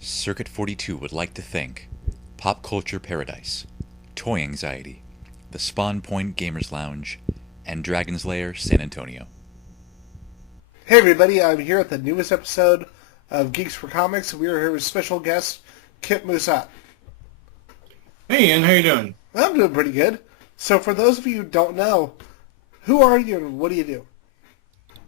Circuit 42 would like to thank Pop Culture Paradise, Toy Anxiety, the Spawn Point Gamers Lounge, and Dragon's Lair San Antonio. Hey everybody, I'm here at the newest episode of Geeks4Comics. We are here with special guest Kip Mussatt. Hey Ian, how you doing? I'm doing pretty good. So for those of you who don't know, who are you and what do you do?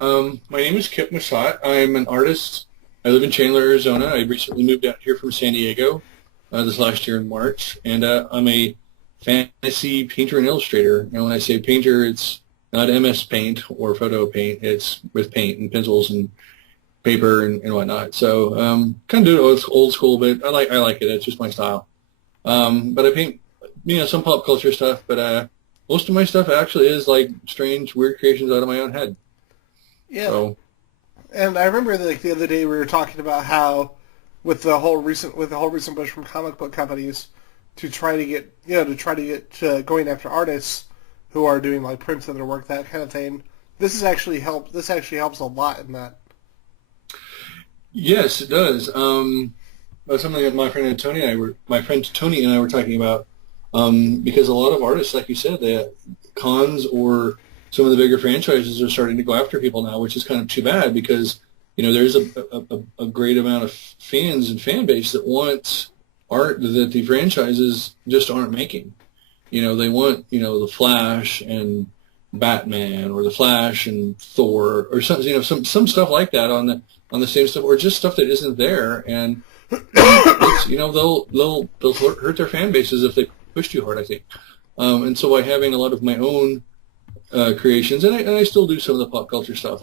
My name is Kip Mussatt. I'm an artist. I live in Chandler, Arizona. I recently moved out here from San Diego this last year in March, and I'm a fantasy painter and illustrator. And when I say painter, it's not MS Paint or photo paint. It's with paint and pencils and paper and whatnot. So kind of do it old school, but I like it. It's just my style. But I paint, some pop culture stuff. But most of my stuff actually is like strange, weird creations out of my own head. Yeah. So, and I remember the other day we were talking about how with the whole recent push from comic book companies to try to get going after artists who are doing like prints of their work, that kind of thing. This actually helps a lot in that. yes, it does. That's something that my friend Tony and I were talking about. Because a lot of artists, like you said, cons or some of the bigger franchises are starting to go after people now, which is kind of too bad because, there's a great amount of fans and fan base that want art that the franchises just aren't making. They want, the Flash and Batman or the Flash and Thor or something, some stuff like that on the same stuff, or just stuff that isn't there. And they'll hurt their fan bases if they push too hard, I think. And so by having a lot of my own creations, and I still do some of the pop culture stuff,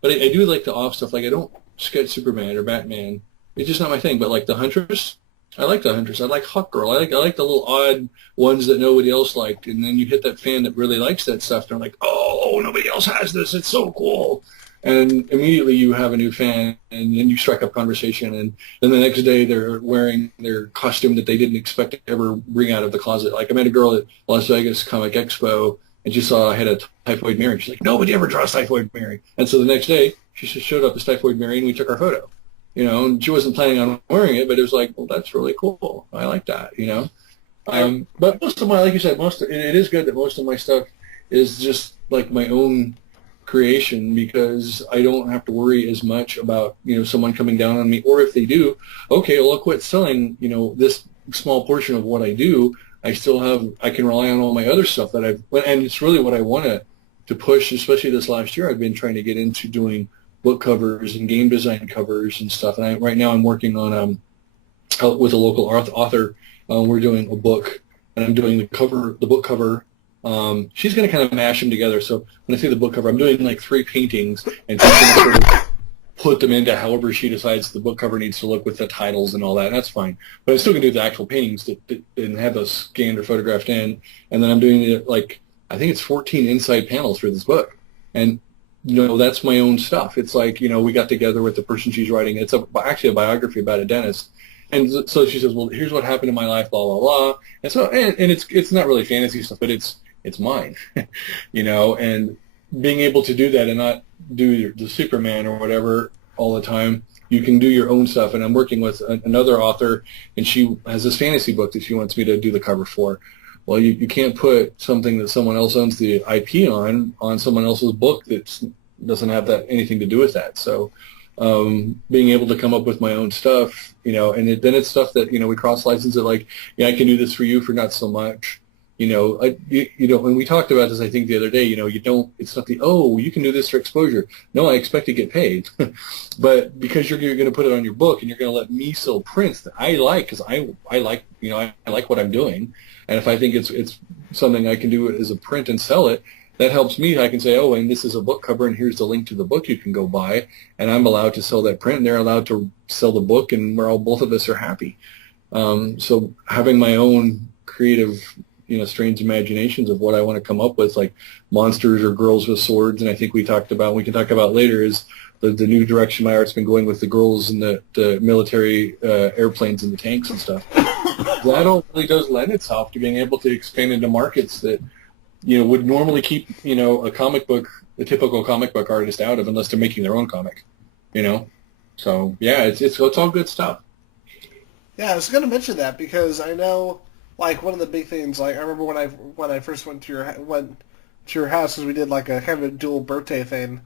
but I do like the off stuff. Like I don't sketch Superman or Batman. It's just not my thing. But like the Huntress, I like the Huntress. I like Hawkgirl. I like the little odd ones that nobody else liked. And then you hit that fan that really likes that stuff. And they're like, oh, nobody else has this. It's so cool. And immediately you have a new fan, and then you strike up conversation. And then the next day they're wearing their costume that they didn't expect to ever bring out of the closet. Like I met a girl at Las Vegas Comic Expo, and she saw I had a Typhoid Mary. She's like, nobody ever draws Typhoid Mary. And so the next day, she just showed up as Typhoid Mary, and we took our photo. And she wasn't planning on wearing it, but it was like, well, that's really cool. I like that, But most of my, like you said, it is good that most of my stuff is just like my own creation because I don't have to worry as much about, someone coming down on me. Or if they do, okay, well, I'll quit selling, this small portion of what I do. I can rely on all my other stuff and it's really what I want to push, especially this last year. I've been trying to get into doing book covers and game design covers and stuff. And right now I'm working on, with a local author, we're doing a book, and I'm doing the book cover. She's going to kind of mash them together. So when I say the book cover, I'm doing like 3 paintings, and she's going to sort of put them into however she decides the book cover needs to look with the titles and all that. And that's fine. But I'm still going to do the actual paintings and have those scanned or photographed in. And then I'm doing it I think it's 14 inside panels for this book. And, that's my own stuff. It's like, we got together with the person she's writing. It's actually a biography about a dentist. And so she says, well, here's what happened in my life, blah, blah, blah. And so, and it's not really fantasy stuff, but it's mine, and being able to do that and not do the Superman or whatever all the time, you can do your own stuff. And I'm working with another author, and she has this fantasy book that she wants me to do the cover for. Well, you can't put something that someone else owns the IP on someone else's book that doesn't have anything to do with that. So being able to come up with my own stuff, and then it's stuff that, we cross-license it like, I can do this for you for not so much. When we talked about this, I think the other day, it's not you can do this for exposure. No, I expect to get paid. But because you're going to put it on your book and you're going to let me sell prints that I like, because I like, I like what I'm doing. And if I think it's something I can do it as a print and sell it, that helps me. I can say, and this is a book cover, and here's the link to the book you can go buy. And I'm allowed to sell that print, and they're allowed to sell the book, and both of us are happy. So having my own creative strange imaginations of what I want to come up with, like monsters or girls with swords. And I think we can talk about later, is the new direction my art's been going with the girls and the military airplanes and the tanks and stuff. That all really does lend itself to being able to expand into markets that, would normally keep, a typical comic book artist out of unless they're making their own comic, So, yeah, it's all good stuff. Yeah, I was going to mention that because I know, like, one of the big things. Like, I remember when I first went to your house, because we did like a kind of a dual birthday thing.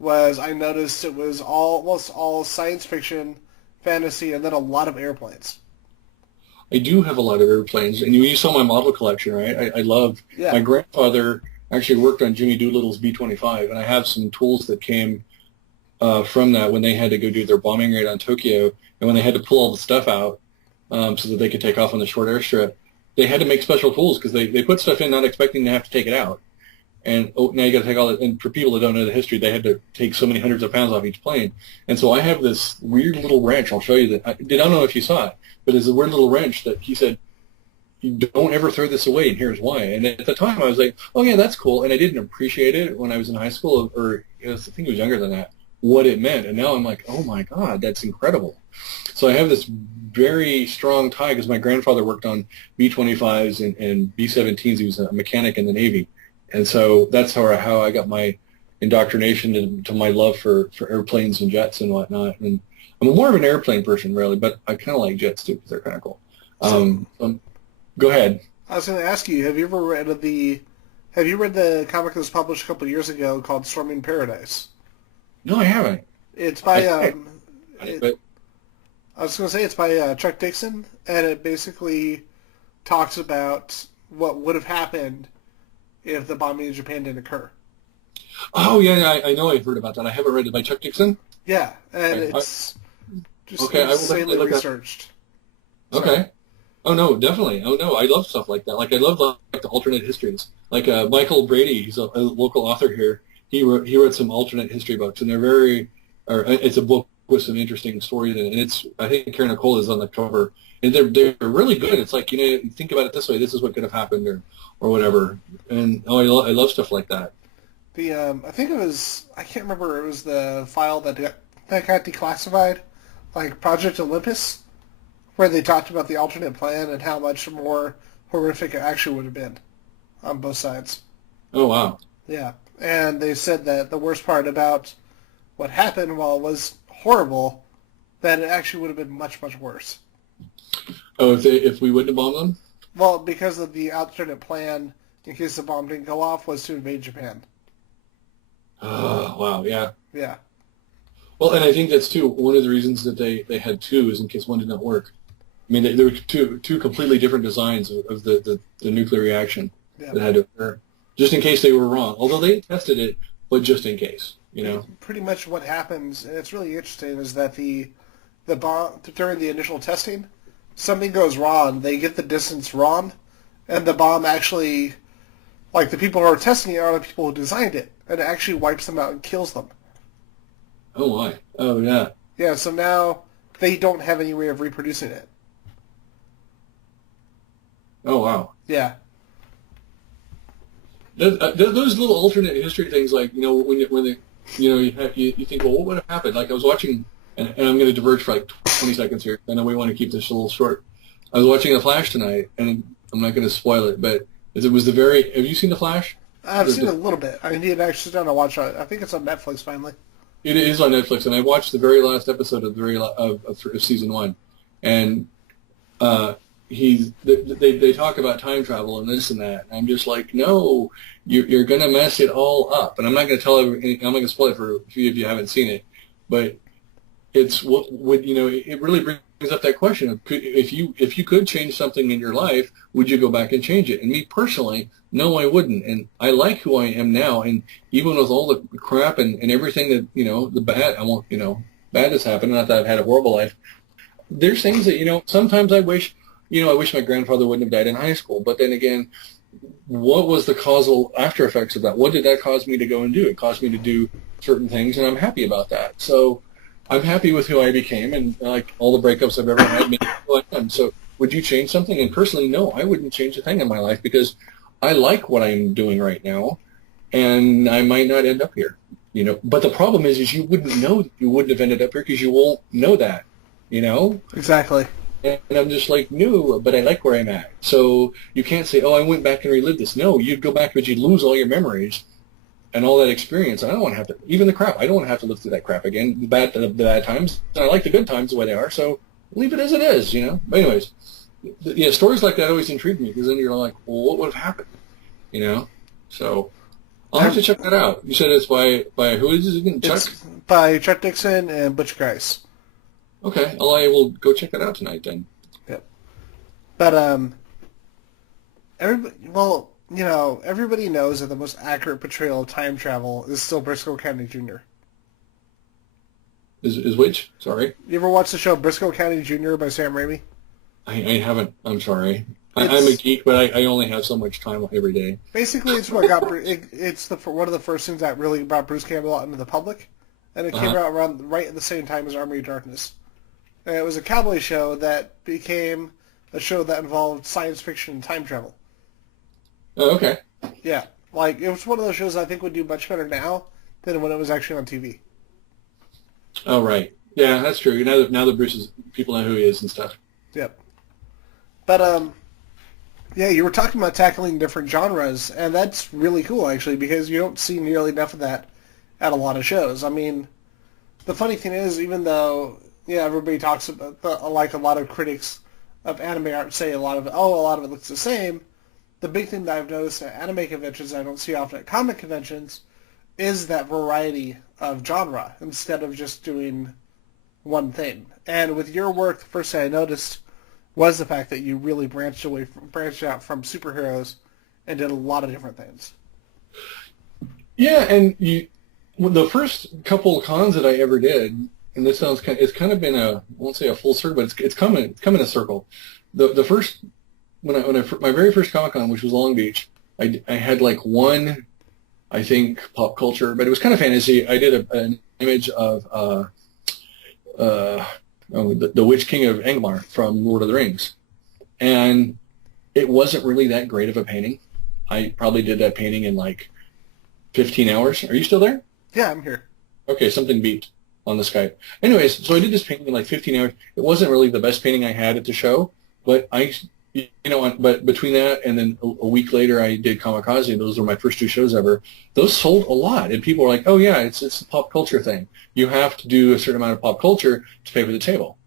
Was I noticed it was almost all science fiction, fantasy, and then a lot of airplanes. I do have a lot of airplanes, and you saw my model collection, right? I love. Yeah. My grandfather actually worked on Jimmy Doolittle's B-25, and I have some tools that came from that when they had to go do their bombing raid on Tokyo, and when they had to pull all the stuff out so that they could take off on the short airstrip. They had to make special tools because they put stuff in not expecting to have to take it out. And now you got to take all that. And for people that don't know the history, they had to take so many hundreds of pounds off each plane. And so I have this weird little wrench. I'll show you that. I don't know if you saw it, but it's a weird little wrench that he said, "You don't ever throw this away, and here's why." And at the time, I was like, "Oh yeah, that's cool." And I didn't appreciate it when I was in high school, or I think it was younger than that, what it meant. And now I'm like, "Oh my God, that's incredible." So I have this very strong tie because my grandfather worked on B-25s and B-17s. He was a mechanic in the Navy. And so that's how I got my indoctrination to my love for airplanes and jets and whatnot. And I'm more of an airplane person, really, but I kind of like jets, too, because they're kind of cool. Go ahead. I was going to ask you, have you read the comic that was published a couple of years ago called Storming Paradise? No, I haven't. It's by I was going to say it's by Chuck Dixon, and it basically talks about what would have happened if the bombing in Japan didn't occur. Oh, yeah, I know I've heard about that. I haven't read it by Chuck Dixon. Yeah, and it's just I will insanely look researched. Okay. Oh, no, definitely. Oh, no, I love stuff like that. Like, I love like the alternate histories. Like Michael Brady, he's a local author here. He wrote some alternate history books, and it's a book with some interesting stories in it. And I think Karen Nicole is on the cover. And they're really good. It's like, you think about it this way, this is what could have happened or whatever. And I love stuff like that. I think it was, I can't remember, it was the file that got declassified, like Project Olympus, where they talked about the alternate plan and how much more horrific it actually would have been on both sides. Oh, wow. Yeah. And they said that the worst part about what happened, while it was horrible, that it actually would have been much, much worse. Oh, if we wouldn't have bombed them? Well, because of the alternate plan, in case the bomb didn't go off, was to invade Japan. Oh, wow, yeah. Yeah. Well, and I think that's, too, one of the reasons that they had two is in case one did not work. I mean, there were two completely different designs of the nuclear reaction that had to occur, just in case they were wrong. Although they tested it, but just in case, Pretty much what happens, and it's really interesting, is that the bomb, during the initial testing, something goes wrong. They get the distance wrong, and the bomb actually, like, the people who are testing it are the people who designed it, and it actually wipes them out and kills them. Oh, my. Oh, yeah. Yeah, so now they don't have any way of reproducing it. Oh, wow. Yeah. Those little alternate history things, like, when they, you think, well, what would have happened? Like, I was watching, and I'm going to diverge for like 20 seconds here. I know we want to keep this a little short. I was watching The Flash tonight, and I'm not going to spoil it, but it was have you seen The Flash? I've seen it a little bit. I need to actually sit down and watch it. I think it's on Netflix finally. It is on Netflix, and I watched the very last episode of of season 1, and they talk about time travel and this and that. And I'm just like, no, you're going to mess it all up. And I'm not going to tell everybody, I'm not going to spoil it for you if you haven't seen it, but it's it really brings up that question of if you could change something in your life, would you go back and change it? And me personally, no, I wouldn't. And I like who I am now. And even with all the crap and everything that, the bad, bad has happened, not that I've had a horrible life. There's things that, sometimes I wish my grandfather wouldn't have died in high school. But then again, what was the causal after effects of that? What did that cause me to go and do? It caused me to do certain things, and I'm happy about that. So I'm happy with who I became, and like all the breakups I've ever had made me who I am. So would you change something? And personally, no, I wouldn't change a thing in my life because I like what I'm doing right now, and I might not end up here. But the problem is you wouldn't know that you wouldn't have ended up here because you won't know that. Exactly. And I'm just like, no, but I like where I'm at. So you can't say, oh, I went back and relived this. No, you'd go back, but you'd lose all your memories and all that experience. I don't want to have to, even the crap, I don't want to have to live through that crap again, the bad times. I like the good times the way they are, so leave it as it is, But anyways, stories like that always intrigue me because then you're like, well, what would have happened, So I'll have to check that out. You said it's by who is it again? Chuck? It's by Chuck Dixon and Butch Guice. Okay, I will go check that out tonight then. Yep. But everybody knows that the most accurate portrayal of time travel is still Briscoe County Jr. Is which? Sorry. You ever watch the show Briscoe County Jr. by Sam Raimi? I haven't. I'm sorry. I'm a geek, but I only have so much time every day. Basically, it's what got it's one of the first things that really brought Bruce Campbell out into the public, and it came out right at the same time as Army of Darkness. And it was a cowboy show that became a show that involved science fiction and time travel. Oh, okay. Yeah, like it was one of those shows I think would do much better now than when it was actually on TV. Oh, right. Yeah, that's true. Now that people know who he is and stuff. Yep. But yeah, you were talking about tackling different genres, and that's really cool actually because you don't see nearly enough of that at a lot of shows. I mean, the funny thing is, even though everybody talks about like a lot of critics of anime art say a lot of it looks the same. The big thing that I've noticed at anime conventions I don't see often at comic conventions is that variety of genre instead of just doing one thing. And with your work, the first thing I noticed was the fact that you really branched out from superheroes and did a lot of different things. Yeah, and the first couple of cons that I ever did, and this sounds it's kind of been I won't say a full circle, but it's come in a circle. The first my very first Comic-Con, which was Long Beach, I had like one, I think, pop culture, but it was kind of fantasy. I did an image of the Witch King of Angmar from Lord of the Rings, and it wasn't really that great of a painting. I probably did that painting in like 15 hours. Are you still there? Yeah, I'm here. Okay, something beeped on the Skype. Anyways, so I did this painting in like 15 hours. It wasn't really the best painting I had at the show, but but between that and then a week later I did Kamikaze. Those were my first two shows ever. Those sold a lot, and people were like, "Oh yeah, it's a pop culture thing. You have to do a certain amount of pop culture to pay for the table."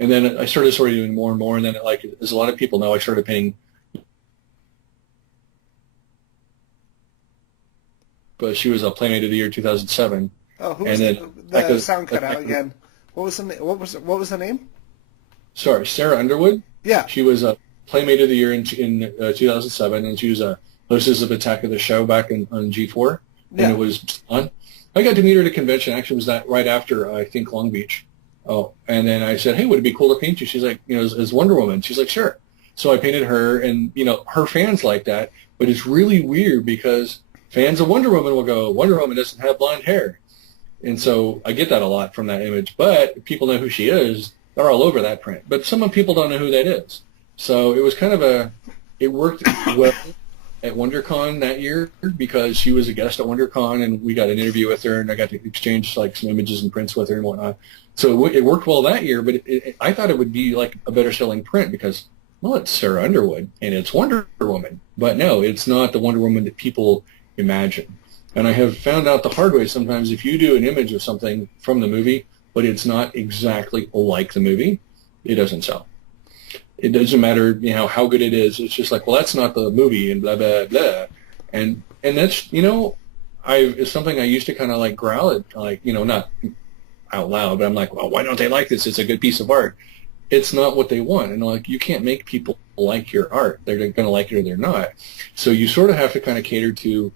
And then I started doing more and more, and then as a lot of people know, I started painting. But she was a Playmate of the Year 2007. Oh, who was the sound cut out again? What was the name? Sorry, Sarah Underwood. Yeah, she was a Playmate of the Year in 2007, and she was a hostess of Attack of the Show back on G4, and it was fun. I got to meet her at a convention. Actually, it was that right after I think Long Beach. Oh, and then I said, "Hey, would it be cool to paint you?" She's like, as Wonder Woman. She's like, "Sure." So I painted her, and her fans like that. But it's really weird because fans of Wonder Woman will go, "Wonder Woman doesn't have blonde hair," and so I get that a lot from that image. But people know who she is. They're all over that print. But some people don't know who that is. So it was kind of it worked well at WonderCon that year because she was a guest at WonderCon, and we got an interview with her, and I got to exchange like some images and prints with her and whatnot. So it worked well that year, but I thought it would be like a better selling print because, well, it's Sarah Underwood and it's Wonder Woman. But no, it's not the Wonder Woman that people imagine. And I have found out the hard way sometimes if you do an image of something from the movie, but it's not exactly like the movie, it doesn't sell. It doesn't matter, how good it is. It's just like, well, that's not the movie, and blah blah blah, and that's it's something I used to kind of like growl at, like not out loud, but I'm like, well, why don't they like this? It's a good piece of art. It's not what they want, and like you can't make people like your art. They're going to like it or they're not. So you sort of have to kind of cater to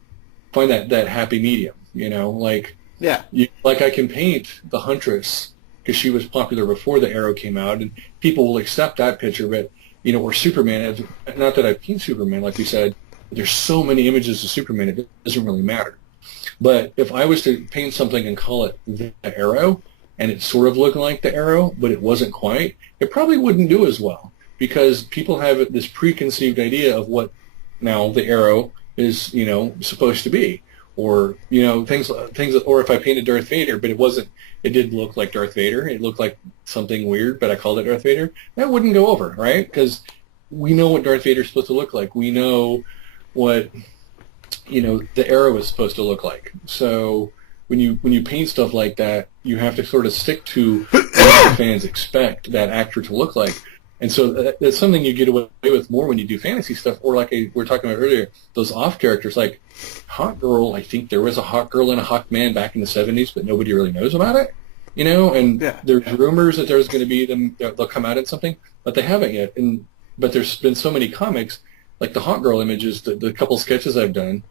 find that happy medium. Like I can paint the Huntress because she was popular before the Arrow came out, and people will accept that picture. But or Superman. Not that I paint Superman, like you said. There's so many images of Superman, it doesn't really matter. But if I was to paint something and call it the Arrow, and it sort of looked like the Arrow, but it wasn't quite, it probably wouldn't do as well because people have this preconceived idea of what now the Arrow is, supposed to be. Or things or if I painted Darth Vader, but it did look like Darth Vader. It looked like something weird, but I called it Darth Vader. That wouldn't go over, right? Because we know what Darth Vader's supposed to look like. We know what the Arrow is supposed to look like. So when you paint stuff like that, you have to sort of stick to what fans expect that actor to look like. And so that's something you get away with more when you do fantasy stuff, or like we were talking about earlier, those off characters like Hawk Girl. I think there was a Hawk Girl and a Hawk Man back in the 70s, but nobody really knows about it, you know. And there's rumors that there's going to be them; they'll come out in something, but they haven't yet. But there's been so many comics, like the Hawk Girl images, the couple sketches I've done.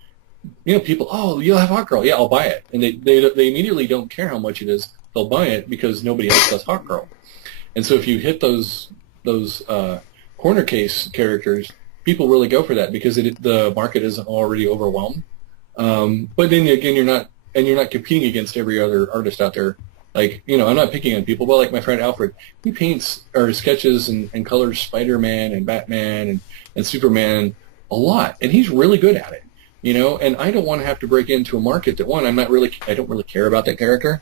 You know, people, oh, you'll have Hawk Girl, yeah, I'll buy it, and they immediately don't care how much it is; they'll buy it because nobody else does Hawk Girl. And so if you hit those corner case characters, people really go for that because the market isn't already overwhelmed. But then again, you're not competing against every other artist out there. Like, you know, I'm not picking on people, but like my friend Alfred, he paints or sketches and colors Spider-Man and Batman and Superman a lot, and he's really good at it. You know, and I don't want to have to break into a market that I don't really care about that character.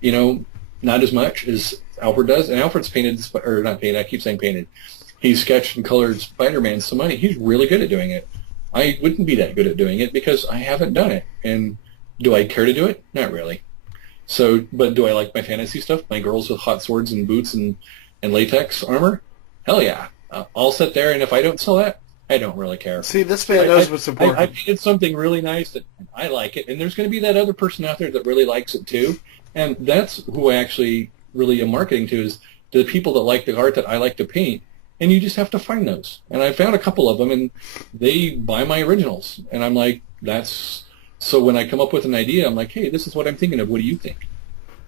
You know, not as much as Alfred does. And Alfred's painted, or not painted, I keep saying painted. He's sketched and colored Spider-Man so many. He's really good at doing it. I wouldn't be that good at doing it because I haven't done it. And do I care to do it? Not really. So, but do I like my fantasy stuff? My girls with hot swords and boots and latex armor? Hell yeah. I'll sit there, and if I don't sell that, I don't really care. See, this man knows what's important. I painted something really nice that I like it, and there's going to be that other person out there that really likes it too. And that's who I actually really am marketing to, is the people that like the art that I like to paint. And you just have to find those. And I found a couple of them, and they buy my originals. And I'm like, so when I come up with an idea, I'm like, hey, this is what I'm thinking of. What do you think?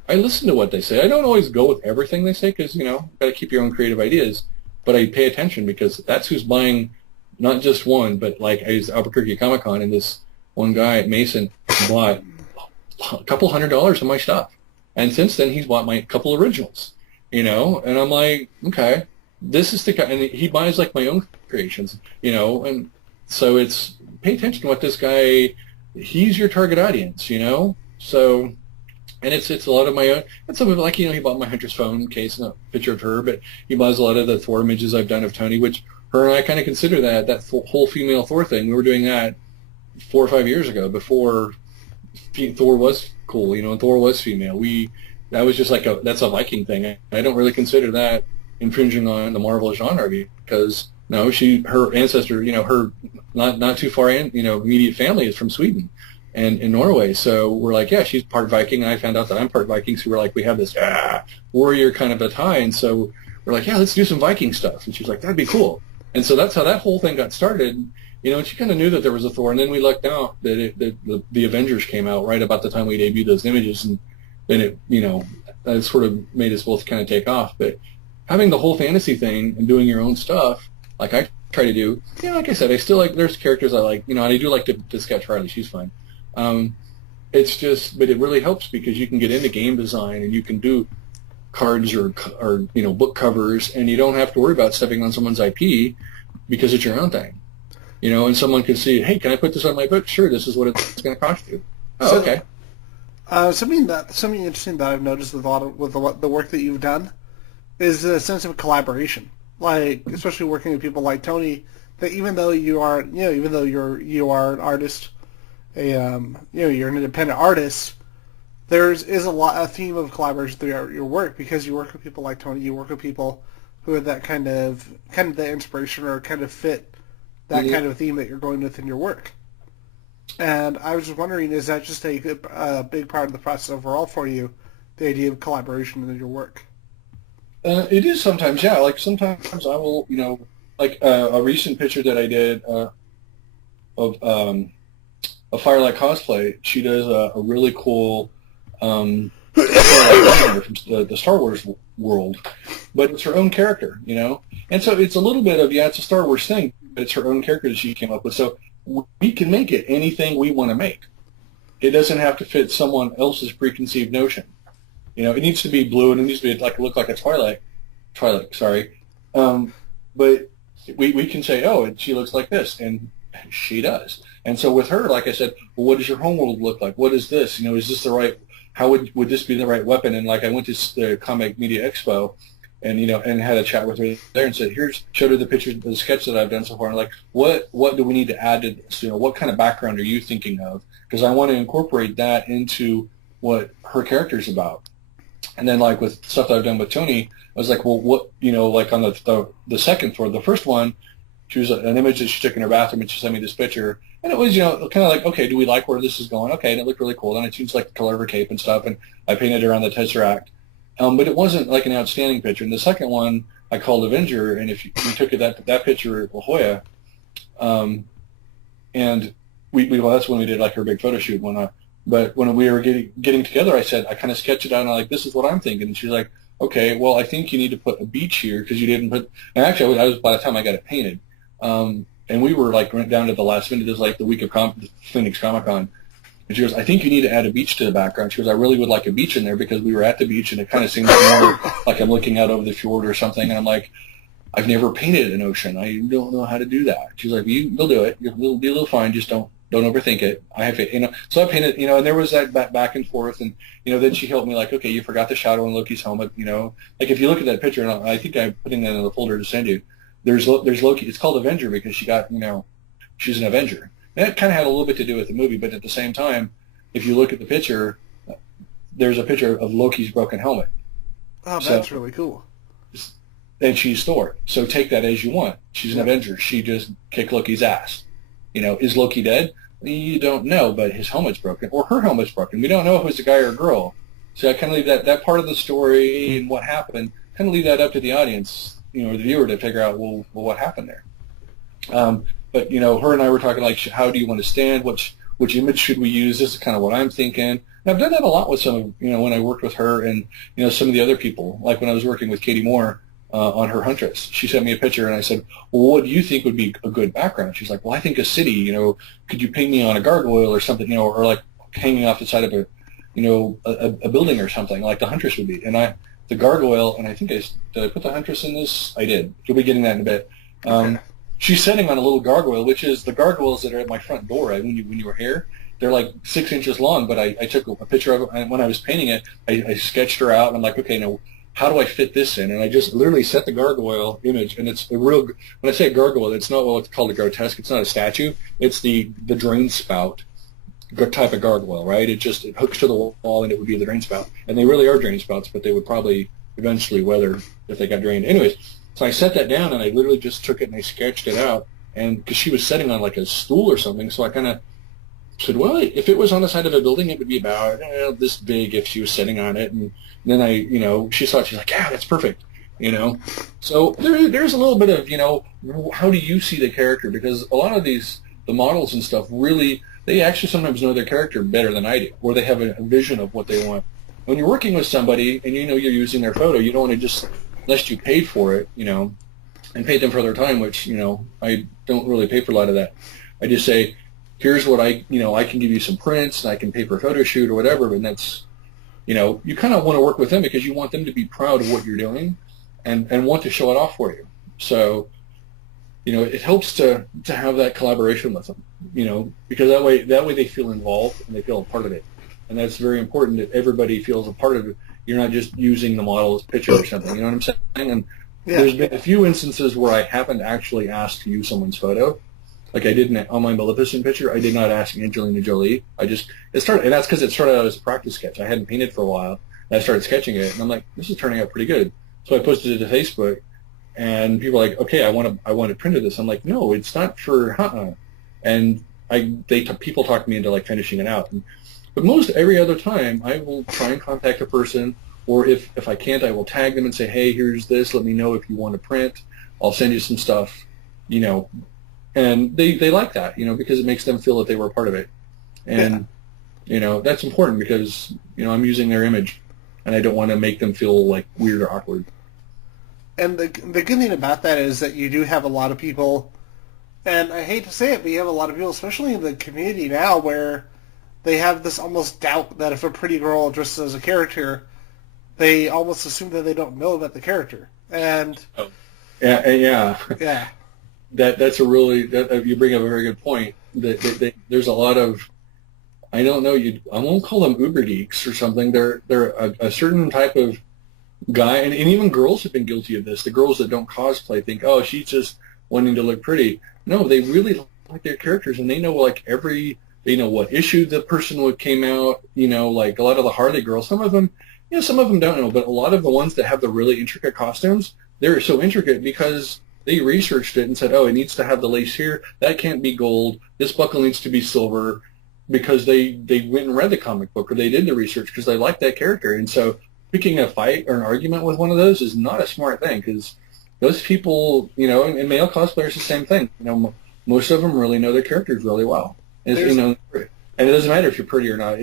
I listen to what they say. I don't always go with everything they say because, you know, got to keep your own creative ideas. But I pay attention because that's who's buying not just one, but like I was Albuquerque Comic Con, and this one guy, Mason, bought a couple $100 of my stuff. And since then, he's bought my couple originals, you know, and I'm like, okay, this is the guy, and he buys like my own creations, you know, and so it's, pay attention to what this guy, he's your target audience, you know, so, and it's a lot of my own, and some of it, like, you know, he bought my Hunter's Phone case, and a picture of her, but he buys a lot of the Thor images I've done of Tony, which her and I kind of consider that whole female Thor thing. We were doing that 4 or 5 years ago before Thor was cool, you know, and Thor was female. That was just like that's a Viking thing. I don't really consider that infringing on the Marvel genre because no, her ancestor, you know, her not too far in, you know, immediate family is from Sweden and in Norway. So we're like, yeah, she's part Viking, and I found out that I'm part Viking. So we're like, we have this warrior kind of a tie, and so we're like, yeah, let's do some Viking stuff. And she's like, that'd be cool. And so that's how that whole thing got started. You know, and she kind of knew that there was a Thor, and then we lucked out that the Avengers came out right about the time we debuted those images, and then it, you know, that sort of made us both kind of take off. But having the whole fantasy thing and doing your own stuff, like I try to do, you know, like I said, I still like, there's characters I like, you know, and I do like to sketch Harley. She's fine. It's just, but it really helps because you can get into game design and you can do cards or you know, book covers, and you don't have to worry about stepping on someone's IP because it's your own thing, you know. And someone can see, hey, can I put this on my book? Sure, this is what it's going to cost you. Oh, So, okay. Something interesting that I've noticed with the work that you've done is a sense of collaboration. Like, especially working with people like Tony, that even though you are, you know, even though you are an artist, you know, you're an independent artist, there is a theme of collaboration throughout your work because you work with people like Tony. You work with people who are that kind of the inspiration or kind of fit that kind of theme that you're going with in your work. And I was just wondering, is that just a big part of the process overall for you, the idea of collaboration in your work? It is sometimes, yeah. Like sometimes I will, you know, like a recent picture that I did of a Firelight cosplay. She does a really cool from the Star Wars world, but it's her own character, you know. And so it's a little bit of, yeah, it's a Star Wars thing, but it's her own character that she came up with. So we can make it anything we want to make. It doesn't have to fit someone else's preconceived notion. You know, it needs to be blue and it needs to be look like a Twilight, sorry. But we can say, oh, she looks like this, and she does. And so with her, like I said, well, what does your homeworld look like? What is this? You know, is this the right? How would this be the right weapon? And like I went to the Comic Media Expo, and you know, and had a chat with her there, and said, showed her the pictures, the sketch that I've done so far, and like, what do we need to add to this? You know, what kind of background are you thinking of? Because I want to incorporate that into what her character's about. And then like with stuff that I've done with Tony, I was like, well, what, like on the second tour, the first one, she was an image that she took in her bathroom, and she sent me this picture. And it was, kind of like, okay, do we like where this is going? Okay, and it looked really cool. And I changed like the color of her cape and stuff, and I painted her on the Tesseract. But it wasn't like an outstanding picture. And the second one I called Avenger, and if you took that picture at La Jolla, and well, that's when we did like her big photo shoot. But when we were getting together, I said, I kind of sketched it out, and I'm like, this is what I'm thinking. And she's like, okay, well, I think you need to put a beach here because you didn't put. And actually, I was by the time I got it painted. And we were like went down to the last minute. It was like the week of Phoenix Comic Con, and she goes, "I think you need to add a beach to the background." She goes, "I really would like a beach in there because we were at the beach, and it kind of seems more like I'm looking out over the fjord or something." And I'm like, "I've never painted an ocean. I don't know how to do that." She's like, "You'll do it. You'll be a little fine. Just don't overthink it." I have to, So I painted, and there was that back and forth, and then she helped me like, "Okay, you forgot the shadow on Loki's helmet." Like if you look at that picture, and I think I'm putting that in the folder to send you. There's Loki. It's called Avenger because she got, she's an Avenger. And that kind of had a little bit to do with the movie, but at the same time, if you look at the picture, there's a picture of Loki's broken helmet. Oh, that's really cool. And she's Thor. So take that as you want. She's an Avenger. She just kicked Loki's ass. Is Loki dead? You don't know, but his helmet's broken, or her helmet's broken. We don't know if it's a guy or a girl. So I kind of leave that part of the story and what happened, kind of leave that up to the audience. Or the viewer to figure out, well, what happened there? But her and I were talking like, how do you want to stand? Which image should we use? This is kind of what I'm thinking. And I've done that a lot with some of, when I worked with her and, some of the other people. Like when I was working with Katie Moore on her Huntress, she sent me a picture and I said, well, what do you think would be a good background? She's like, well, I think a city, could you paint me on a gargoyle or something, or like hanging off the side of a building or something like the Huntress would be. And the gargoyle, and I think did I put the Huntress in this? I did. You'll be getting that in a bit. She's sitting on a little gargoyle, which is the gargoyles that are at my front door. Right? When you were here, they're like 6 inches long. But I took a picture of it, and when I was painting it, I sketched her out. And I'm like, okay, now how do I fit this in? And I just literally set the gargoyle image, and it's a real. When I say gargoyle, it's not what's called a grotesque. It's not a statue. It's the drain spout type of gargoyle, right? It hooks to the wall, and it would be the drain spout. And they really are drain spouts, but they would probably eventually weather if they got drained. Anyways, so I set that down, and I literally just took it and I sketched it out. And because she was sitting on like a stool or something, so I kind of said, well, if it was on the side of a building, it would be about this big if she was sitting on it. And then she's like, yeah, that's perfect. So there's a little bit of, how do you see the character? Because a lot of the models and stuff really, they actually sometimes know their character better than I do, or they have a vision of what they want. When you're working with somebody and you're using their photo, you don't want to just, unless you paid for it, and paid them for their time, which, I don't really pay for a lot of that. I just say, here's what I can give you some prints, and I can pay for a photo shoot or whatever, and that's, you kind of want to work with them because you want them to be proud of what you're doing and want to show it off for you. So, it helps to have that collaboration with them, because that way they feel involved and they feel a part of it. And that's very important that everybody feels a part of it. You're not just using the model as a picture or something, you know what I'm saying? And there's been a few instances where I haven't actually asked to use someone's photo. Like I did on my Maleficent picture, I did not ask Angelina Jolie. And that's because it started out as a practice sketch. I hadn't painted for a while, and I started sketching it, and I'm like, this is turning out pretty good. So I posted it to Facebook, and people are like, okay, I want to print this. I'm like, no, it's not for, And people talk me into like finishing it out. But most every other time, I will try and contact a person, or if I can't, I will tag them and say, hey, here's this. Let me know if you want to print. I'll send you some stuff, And they like that, because it makes them feel that they were a part of it. And, that's important because, I'm using their image, and I don't want to make them feel like weird or awkward. And the good thing about that is that you do have a lot of people, and I hate to say it, but you have a lot of people, especially in the community now, where they have this almost doubt that if a pretty girl dresses as a character, they almost assume that they don't know about the character. And yeah. That's you bring up a very good point. That there's a lot of, I don't know, I won't call them uber geeks or something. They're a certain type of guy, and even girls have been guilty of this. The girls that don't cosplay think, oh, she's just wanting to look pretty. No, they really like their characters, and they know they know what issue the person came out. Like a lot of the Harley girls, some of them, Yeah, some of them don't know, but a lot of the ones that have the really intricate costumes, they're so intricate because they researched it and said, oh, it needs to have the lace here. That can't be gold. This buckle needs to be silver, because they went and read the comic book or they did the research because they liked that character. And so picking a fight or an argument with one of those is not a smart thing, because those people, and male cosplayers the same thing. Most of them really know their characters really well. And, and it doesn't matter if you're pretty or not.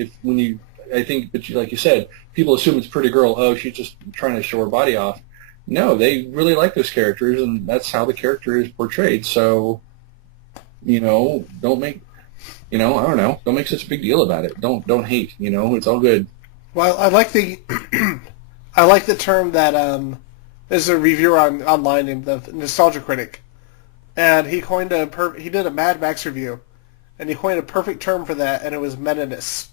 I think, but like you said, people assume it's pretty girl. Oh, she's just trying to show her body off. No, they really like those characters, and that's how the character is portrayed. So, don't make, I don't know, don't make such a big deal about it. Don't hate. It's all good. Well, I like the I like the term that there's a reviewer online named the Nostalgia Critic, and he did a Mad Max review, and he coined a perfect term for that, and it was meta-ness.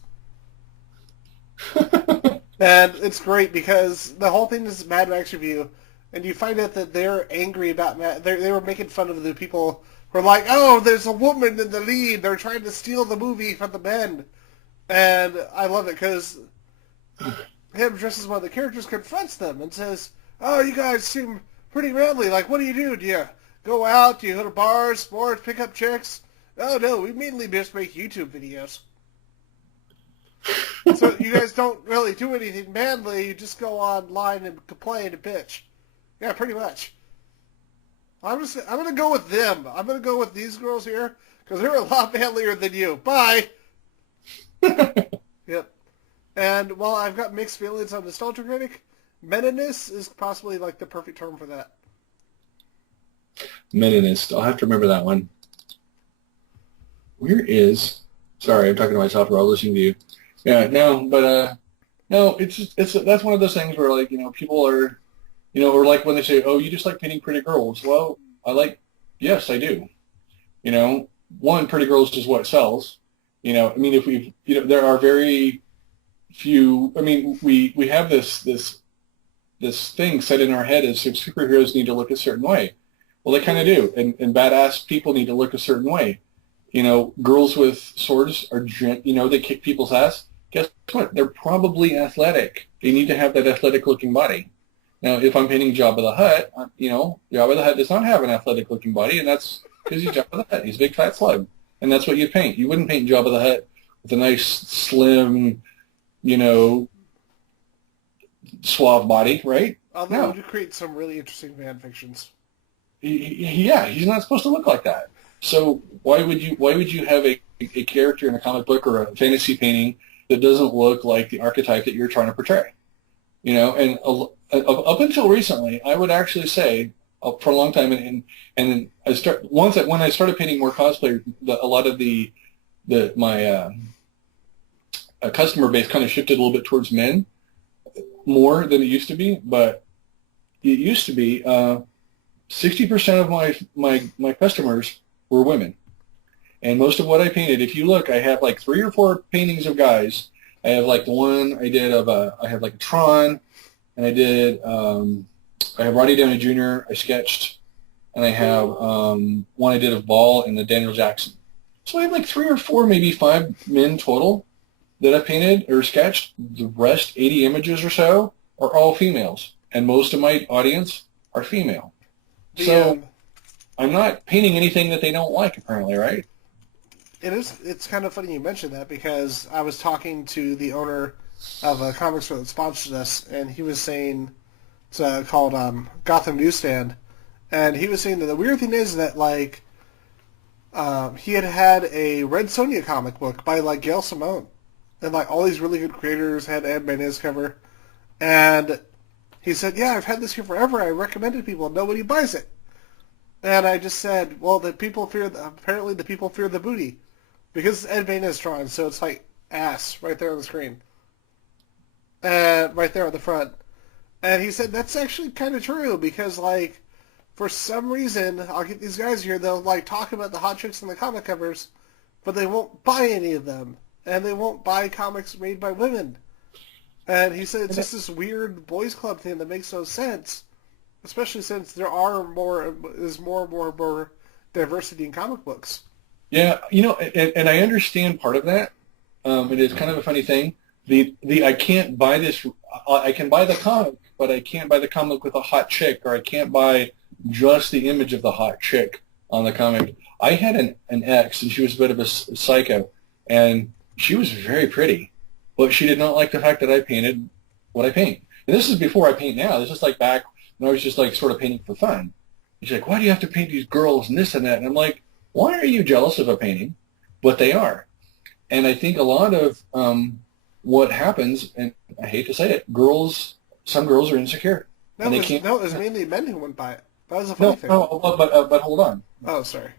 And it's great because the whole thing is Mad Max review, and you find out that they're angry about they were making fun of the people who are like, oh, there's a woman in the lead. They're trying to steal the movie from the men. And I love it because him, dressed as one of the characters, confronts them and says, oh, you guys seem pretty manly. Like, what do? Do you go out? Do you go to bars, sports, pick up chicks? Oh, no, we mainly just make YouTube videos. So you guys don't really do anything manly. You just go online and complain and bitch. Yeah, pretty much. I'm gonna go with them. I'm gonna go with these girls here because they're a lot manlier than you. Bye. Yep. And while I've got mixed feelings on Nostalgia Critic, meta-ness is possibly like the perfect term for that. Meta-ness. I'll have to remember that one. Sorry, I'm talking to myself while listening to you. Yeah, no, but no, that's one of those things where, like, people are, or like when they say, oh, you just like painting pretty girls. Well, yes, I do. One, pretty girls is what sells. If there are very few. We have this thing set in our head as if superheroes need to look a certain way. Well, they kind of do, and badass people need to look a certain way. Girls with swords are, they kick people's ass. Guess what? They're probably athletic. They need to have that athletic-looking body. Now, if I'm painting Jabba the Hutt, Jabba the Hutt does not have an athletic-looking body, and that's because he's Jabba the Hutt. He's a big fat slug, and that's what you paint. You wouldn't paint Jabba the Hutt with a nice, slim, suave body, right? Although you create some really interesting fan fictions. Yeah, he's not supposed to look like that. So why would you have a character in a comic book or a fantasy painting that doesn't look like the archetype that you're trying to portray? And up until recently, I would actually say for a long time, and when I started painting more cosplay, a lot of my customer base kind of shifted a little bit towards men more than it used to be. But it used to be 60% of my customers were women. And most of what I painted, if you look, I have like 3 or 4 paintings of guys. I have like the one I did I have like a Tron, and I have Roddy Downey Jr. I sketched, and I have one I did of Ball and the Daniel Jackson. So I have like 3 or 4, maybe 5 men total that I painted or sketched. The rest, 80 images or so, are all females, and most of my audience are female. So I'm not painting anything that they don't like, apparently, right? It's kind of funny you mentioned that because I was talking to the owner of a comic store that sponsored us, and he was saying it's called Gotham Newsstand, and he was saying that the weird thing is that like he had a Red Sonja comic book by like Gail Simone, and like all these really good creators had Ed Maynes cover, and he said, "Yeah, I've had this here forever. I recommended people, nobody buys it." And I just said, "Well, apparently the people fear the booty." Because Ed Bain is drawn, so it's like ass right there on the screen. Right there on the front. And he said, that's actually kind of true, because, like, for some reason, I'll get these guys here, they'll, like, talk about the hot chicks on the comic covers, but they won't buy any of them. And they won't buy comics made by women. And he said it's just this weird boys club thing that makes no sense, especially since there is more diversity in comic books. Yeah, and I understand part of that. It is kind of a funny thing, I can't buy this. I can buy the comic, but I can't buy the comic with a hot chick, or I can't buy just the image of the hot chick on the comic. I had an ex, and she was a bit of a psycho, and she was very pretty, but she did not like the fact that I painted what I paint. And this is before I paint now. This is like back when I was just like sort of painting for fun. And she's like, why do you have to paint these girls and this and that? And I'm like, why are you jealous of a painting? But they are. And I think a lot of what happens, and I hate to say it, some girls are insecure. No, it was mainly men who wouldn't buy it. That was a funny thing. No, but hold on. Oh, sorry.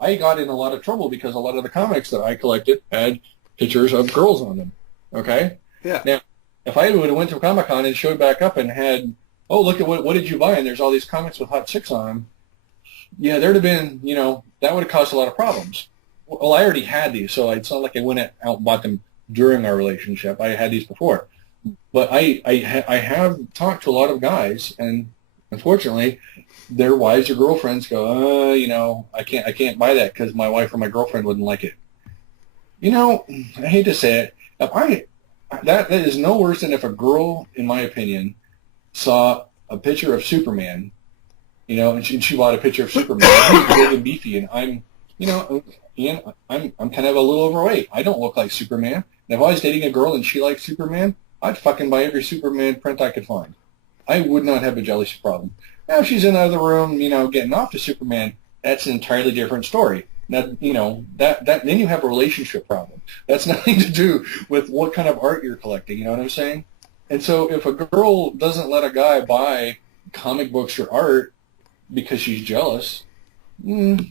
I got in a lot of trouble because a lot of the comics that I collected had pictures of girls on them. Okay? Yeah. Now, if I would have went to Comic-Con and showed back up and had, oh, look at what did you buy? And there's all these comics with hot chicks on them. Yeah, there'd have been, that would have caused a lot of problems. Well, I already had these, so it's not like I went out and bought them during our relationship. I had these before. But I have talked to a lot of guys, and unfortunately, their wives or girlfriends go, I can't buy that because my wife or my girlfriend wouldn't like it. I hate to say it, that is no worse than if a girl, in my opinion, saw a picture of Superman, and she bought a picture of Superman. He's big and beefy, and I'm kind of a little overweight. I don't look like Superman. And if I was dating a girl and she liked Superman, I'd fucking buy every Superman print I could find. I would not have a jealousy problem. Now, if she's in another room, getting off to Superman, that's an entirely different story. Now, then you have a relationship problem. That's nothing to do with what kind of art you're collecting, you know what I'm saying? And so if a girl doesn't let a guy buy comic books or art because she's jealous, I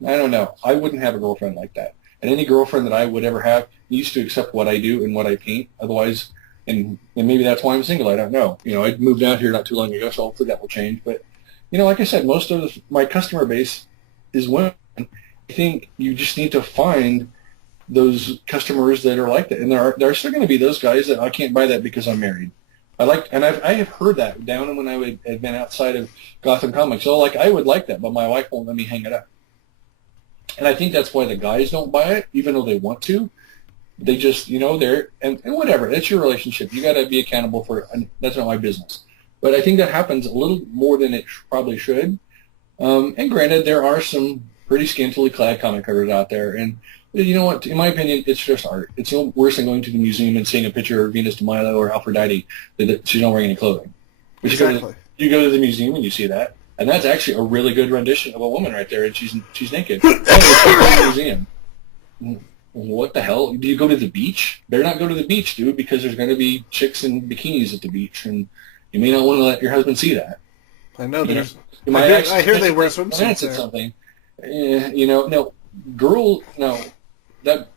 don't know. I wouldn't have a girlfriend like that. And any girlfriend that I would ever have needs to accept what I do and what I paint. Otherwise, and maybe that's why I'm single, I don't know. I moved out here not too long ago, so hopefully that will change. But, like I said, most of my customer base is women. I think you just need to find those customers that are like that. And there are still going to be those guys that I can't buy that because I'm married. I have heard that down when I had been outside of Gotham Comics. So, I would like that, but my wife won't let me hang it up. And I think that's why the guys don't buy it, even though they want to. They just, they're, and whatever, it's your relationship. You got to be accountable for it. And that's not my business. But I think that happens a little more than it probably should. And granted, there are some pretty scantily clad comic covers out there. And you know what? In my opinion, it's just art. It's no worse than going to the museum and seeing a picture of Venus de Milo or Aphrodite that she's not wearing any clothing. But exactly. You go to the museum and you see that. And that's actually a really good rendition of a woman right there, and she's naked. And it's in the museum. What the hell? Do you go to the beach? Better not go to the beach, dude, because there's going to be chicks in bikinis at the beach, and you may not want to let your husband see that. I know. I hear they wear swimsuits there. Something. That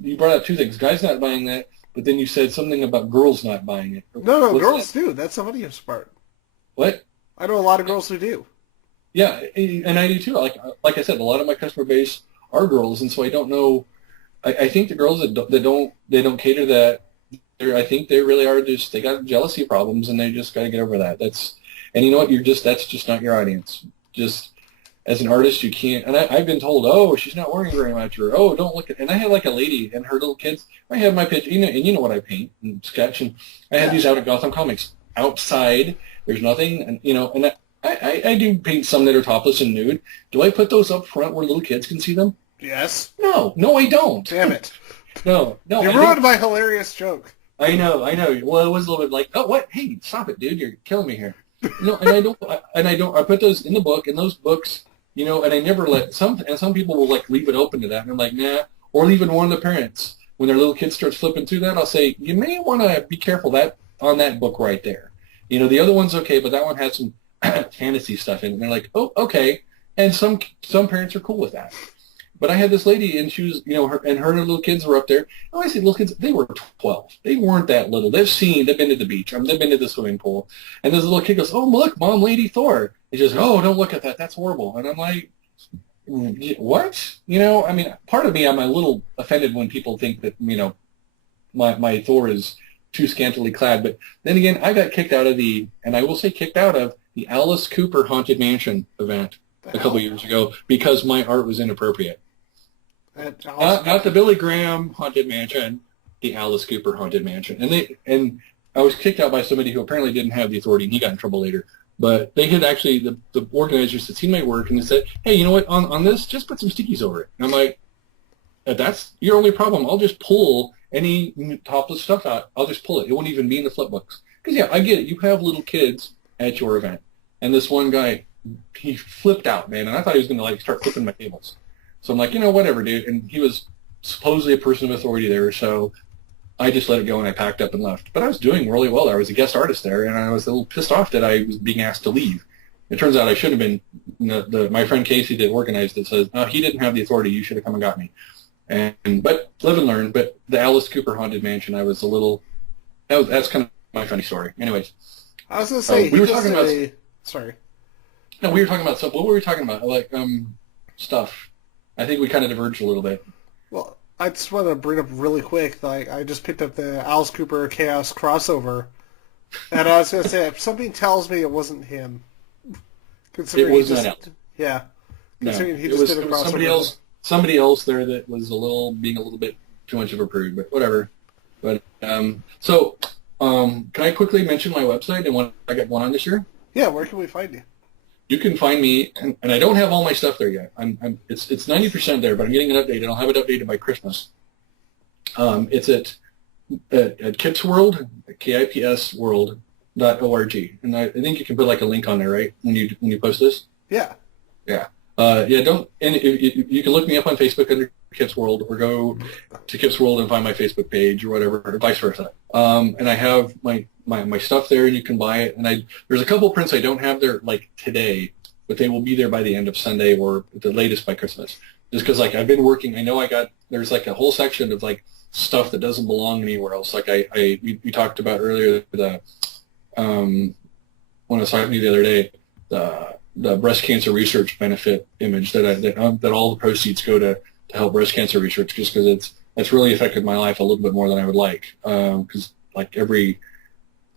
you brought up two things. Guys not buying that, but then you said something about girls not buying it. No, girls do. That's the funniest part. What? I know a lot of girls who do. Yeah, and I do too. Like I said, a lot of my customer base are girls, and so I don't know. I think the girls that don't cater that. I think they really are just, they got jealousy problems, and they just got to get over that. And you know what? That's just not your audience. Just as an artist, you can't. And I've been told, oh, she's not wearing very much, or oh, don't look at. And I had a lady and her little kids. I have my picture, and you know what I paint and sketch, and I have these out at Gotham Comics outside. There's nothing, and I do paint some that are topless and nude. Do I put those up front where little kids can see them? Yes. No, I don't. Damn it. No. You ruined my hilarious joke. I know. Well, it was a little bit like, oh, what? Hey, stop it, dude! You're killing me here. And I don't. I put those in the book, and those books, and I never let some people will leave it open to that, and I'm like, nah. Or even one of the parents when their little kid starts flipping through that, I'll say, you may want to be careful on that book right there. The other one's okay, but that one has some fantasy stuff in it. And they're like, oh, okay. And some parents are cool with that. But I had this lady, and she was, her little kids were up there. Oh, I say little kids, they were 12. They weren't that little. They've been to the beach. They've been to the swimming pool. And this little kid goes, oh, look, Mom, Lady Thor. And she goes, oh, don't look at that. That's horrible. And I'm like, what? Part of me, I'm a little offended when people think that, my Thor is too scantily clad. But then again, I got kicked out of the Alice Cooper Haunted Mansion event a couple years ago because my art was inappropriate. Not the Billy Graham Haunted Mansion, the Alice Cooper Haunted Mansion. And I was kicked out by somebody who apparently didn't have the authority, and he got in trouble later. But they had actually, the organizers had seen my work, and they said, hey, you know what, on this, just put some stickies over it. And I'm like, that's your only problem. I'll just pull any topless stuff out. I'll just pull it. It won't even be in the flip books. Because, yeah, I get it. You have little kids at your event. And this one guy, he flipped out, man, and I thought he was going to, like, start flipping my tables. So I'm like, whatever, dude. And he was supposedly a person of authority there, so I just let it go, and I packed up and left. But I was doing really well there. I was a guest artist there, and I was a little pissed off that I was being asked to leave. It turns out I should have been. My friend Casey that organized it says, no, he didn't have the authority. You should have come and got me. But live and learn. But the Alice Cooper Haunted Mansion, I was a little. That's kind of my funny story. Anyways, I was going to say we were talking about. Sorry. No, we were talking about stuff. What were we talking about? Like stuff. I think we kind of diverged a little bit. Well, I just want to bring up really quick. Like, I just picked up the Alice Cooper Chaos crossover, and I was going to say, if something tells me it wasn't him, considering it was not Alice. Yeah, considering no, he just did a crossover. Somebody else there that was being a little bit too much of a prude, but whatever. But can I quickly mention my website and what I got going on this year? Yeah, where can we find you? You can find me, and I don't have all my stuff there yet. It's 90% there, but I'm getting it updated. I'll have it updated by Christmas. It's at Kipsworld, KIPSworld.org, and I think you can put like a link on there, right? When you post this. Yeah. Yeah. You can look me up on Facebook under Kipsworld, or go to Kipsworld and find my Facebook page or whatever, or vice versa. And I have my stuff there, and you can buy it. And there's a couple prints I don't have there like today, but they will be there by the end of Sunday or at the latest by Christmas. Just because like I've been working, I know there's like a whole section of like stuff that doesn't belong anywhere else. Like we talked about earlier when I was talking to you the other day, the breast cancer research benefit image that all the proceeds go to help breast cancer research, just because it's really affected my life a little bit more than I would like. Because like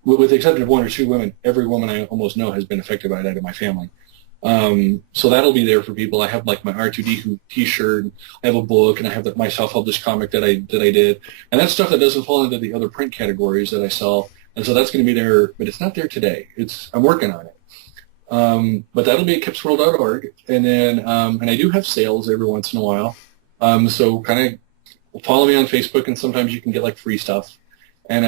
with the exception of one or two women, every woman I almost know has been affected by that in my family. So that'll be there for people. I have like my R2D T-shirt, I have a book, and I have my self-published comic that I did, and that's stuff that doesn't fall into the other print categories that I sell. And so that's going to be there, but it's not there today. I'm working on it. But that'll be at kipsworld.org, and then and I do have sales every once in a while. So kind of follow me on Facebook, and sometimes you can get like free stuff. And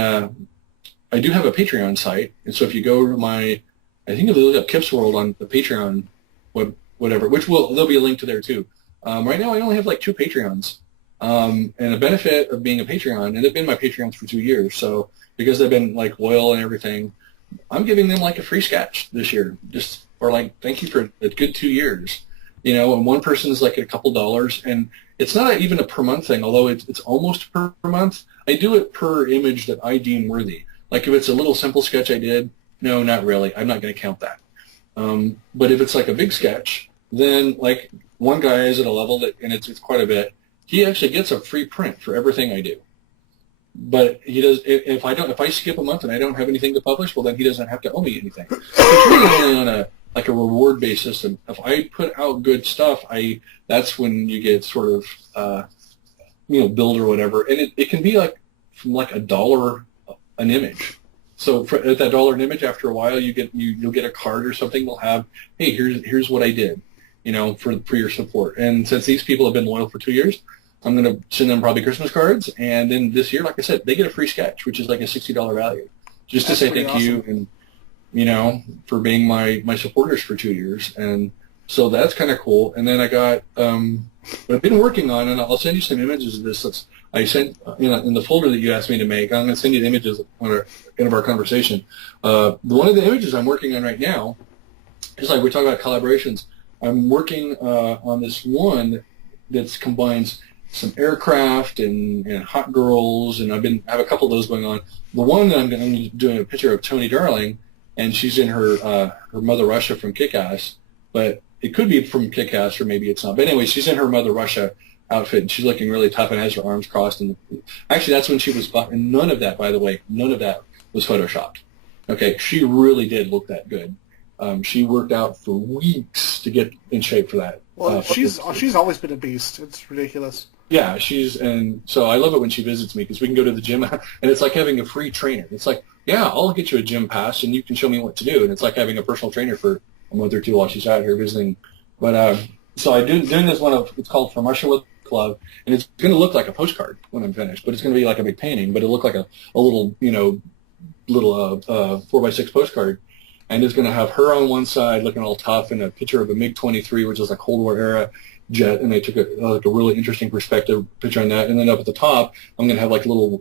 I do have a Patreon site, and so if you go to I think if you look up Kipsworld on the Patreon, whatever, there'll be a link to there too. Right now I only have like 2 Patreons, and the benefit of being a Patreon, and they've been my Patreons for 2 years, so because they've been like loyal and everything, I'm giving them like a free sketch this year, or like thank you for a good 2 years, and one person is like a couple dollars, and it's not even a per month thing, although it's almost per month. I do it per image that I deem worthy. Like if it's a little simple sketch I did, no, not really. I'm not going to count that. But if it's like a big sketch, then like one guy is at a level that, and it's quite a bit, he actually gets a free print for everything I do. But he does. If I skip a month and I don't have anything to publish, well, then he doesn't have to owe me anything. It's really only on a reward basis. And if I put out good stuff, that's when you get sort of billed or whatever. And it can be like from like $1 an image. So at that $1 an image, after a while, you'll get a card or something. They'll have, hey, here's what I did, for your support. And since these people have been loyal for 2 years, I'm going to send them probably Christmas cards, and then this year, like I said, they get a free sketch, which is like a $60 value, just to say thank you, and for being my supporters for 2 years, and so that's kind of cool. And then I got what I've been working on, and I'll send you some images of this. I sent in the folder that you asked me to make. I'm going to send you the images at the end of our conversation. One of the images I'm working on right now, just like we talk about collaborations, I'm working on this one that combines some aircraft and hot girls, and I have a couple of those going on. The one that I'm doing a picture of Tony Darling, and she's in her Mother Russia from Kick-Ass, but it could be from Kick-Ass or maybe it's not. But anyway, she's in her Mother Russia outfit, and she's looking really tough and has her arms crossed. And actually, that's when she was buff. And none of that, by the way, was photoshopped. Okay, she really did look that good. She worked out for weeks to get in shape for that. Well, she's always been a beast. It's ridiculous. Yeah, and so I love it when she visits me because we can go to the gym and it's like having a free trainer. It's like, yeah, I'll get you a gym pass and you can show me what to do. And it's like having a personal trainer for a month or two while she's out here visiting. But so I doing this it's called From Russia with Love, and it's going to look like a postcard when I'm finished, but it's going to be like a big painting, but it'll look like a little, little 4x6 postcard. And it's going to have her on one side looking all tough and a picture of a MiG-23, which is a Cold War era jet, and they took a really interesting perspective picture on that. And then up at the top, I'm going to have like a little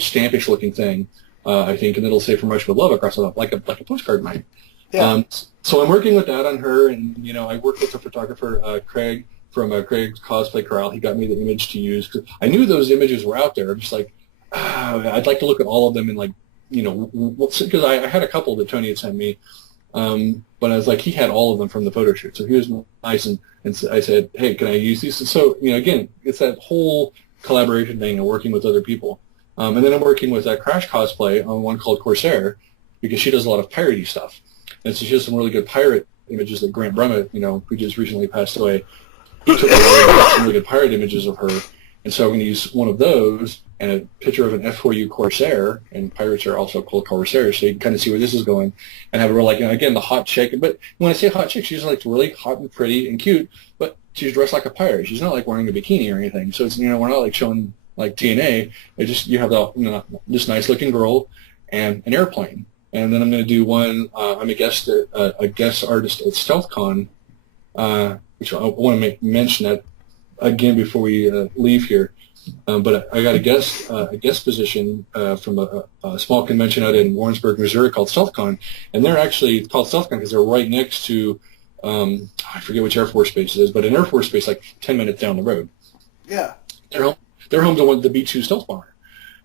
stampish looking thing, I think, and it'll say "From Russia with Love" across the top, like a postcard might. Yeah. So I'm working with that on her, and I worked with the photographer Craig from Craig's Cosplay Corral. He got me the image to use because I knew those images were out there. I'm just like, I'd like to look at all of them and because I had a couple that Tony had sent me. But I was like, he had all of them from the photo shoot. So he was nice, and I said, hey, can I use these? And so, again, it's that whole collaboration thing and working with other people. And then I'm working with Crash Cosplay on one called Corsair because she does a lot of piratey stuff. And so she has some really good pirate images that Grant Brummett, who just recently passed away, he took some really good pirate images of her. And so I'm going to use one of those and a picture of an F4U Corsair, and pirates are also called Corsairs, so you can kind of see where this is going, and have a real, again, the hot chick. But when I say hot chick, she's like really hot and pretty and cute, but she's dressed like a pirate. She's not like wearing a bikini or anything. So it's, we're not like showing like TNA. It just, you have this nice looking girl and an airplane. And then I'm going to do one, I'm a guest artist at StealthCon, which I want to mention that again before we leave here. But I got a guest position from a small convention out in Warrensburg, Missouri called StealthCon, and they're actually called StealthCon because they're right next to I forget which Air Force base it is, but an Air Force base like 10 minutes down the road. Yeah, they're home to the B-2 stealth bomber,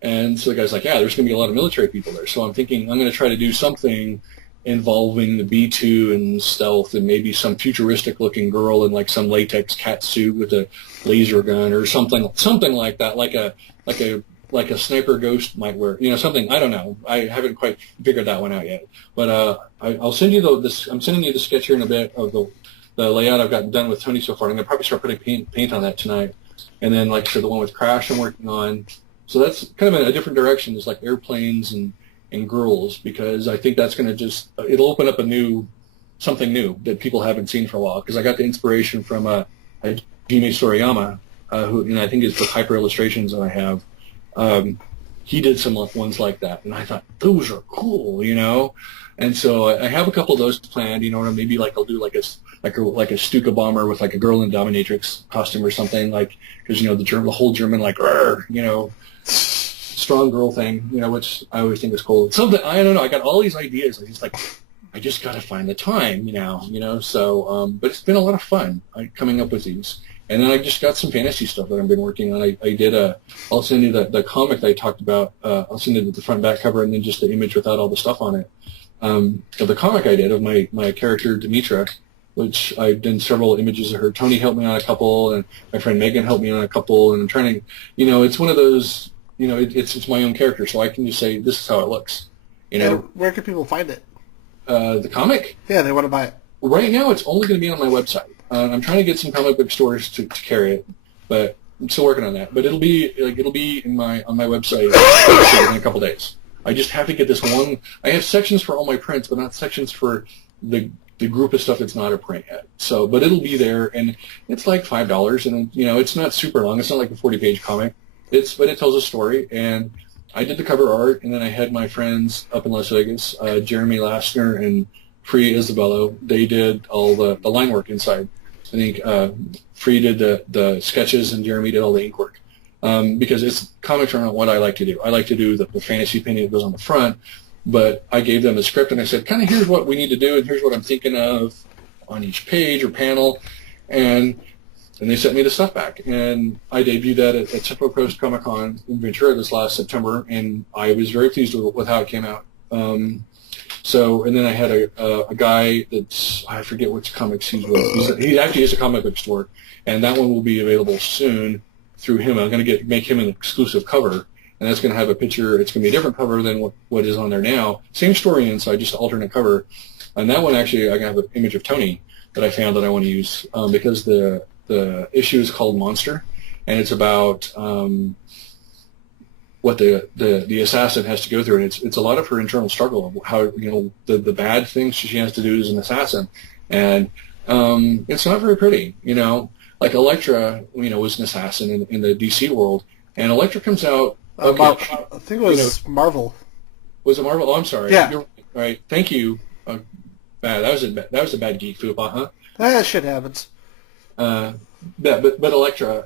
and so the guy's like, yeah, there's going to be a lot of military people there. So I'm thinking I'm going to try to do something involving the B-2 and stealth, and maybe some futuristic-looking girl in like some latex cat suit with a laser gun or something like that, like a sniper ghost might wear, something. I don't know. I haven't quite figured that one out yet. But I'll send you I'm sending you the sketch here in a bit of the layout I've gotten done with Tony so far. I'm gonna probably start putting paint on that tonight, and then like I said, the one with Crash I'm working on. So that's kind of in a different direction. It's like airplanes and girls, because I think that's going to it'll open up something new that people haven't seen for a while. Because I got the inspiration from Hajime Sorayama, who, and I think is the Hyper Illustrations that I have. He did some ones like that, and I thought those are cool, And so I have a couple of those planned, or maybe like I'll do like a Stuka bomber with like a girl in dominatrix costume or something, like, because the whole German like strong girl thing, which I always think is cool. Something, I don't know, I got all these ideas. I just got to find the time, So, but it's been a lot of fun coming up with these. And then I just got some fantasy stuff that I've been working on. I'll send you the comic that I talked about. I'll send you the front back cover and then just the image without all the stuff on it. Of the comic I did of my character Demetra, which I've done several images of her. Tony helped me on a couple, and my friend Megan helped me on a couple. And I'm trying to, it's one of those, it's my own character, so I can just say this is how it looks. And where can people find it? The comic? Yeah, they want to buy it. Right now, it's only going to be on my website. I'm trying to get some comic book stores to carry it, but I'm still working on that. But it'll be on my website in a couple days. I just have to get this one. I have sections for all my prints, but not sections for the group of stuff that's not a print yet. So, but it'll be there, and it's like $5, and it's not super long. It's not like a 40-page comic. But it tells a story, and I did the cover art, and then I had my friends up in Las Vegas, Jeremy Lastner and Free Isabello. They did all the line work inside. I think Free did the sketches, and Jeremy did all the ink work. Because comics are not what I like to do. I like to do the fantasy painting that goes on the front, but I gave them a script, and I said, kind of here's what we need to do, and here's what I'm thinking of on each page or panel, and they sent me the stuff back, and I debuted that at Central Coast Comic Con in Ventura this last September, and I was very pleased with how it came out. So, and then I had a guy that's, I forget which comics he's with. He actually has a comic book store, and that one will be available soon through him. I'm going to make him an exclusive cover, and that's going to have a picture. It's going to be a different cover than what is on there now. Same story inside, just alternate cover. And that one, actually, I have an image of Tony that I found that I want to use because the issue is called Monster, and it's about what the assassin has to go through, and it's a lot of her internal struggle of how, you know, the bad things she has to do as an assassin, and it's not very pretty, you know. Like Elektra, you know, was an assassin in the DC world, and Elektra comes out. Okay, I think it was Marvel. Was it Marvel? Oh, I'm sorry. Yeah. You're right. Thank you. That was a bad geek foopa, huh? That shit happens. But Elektra,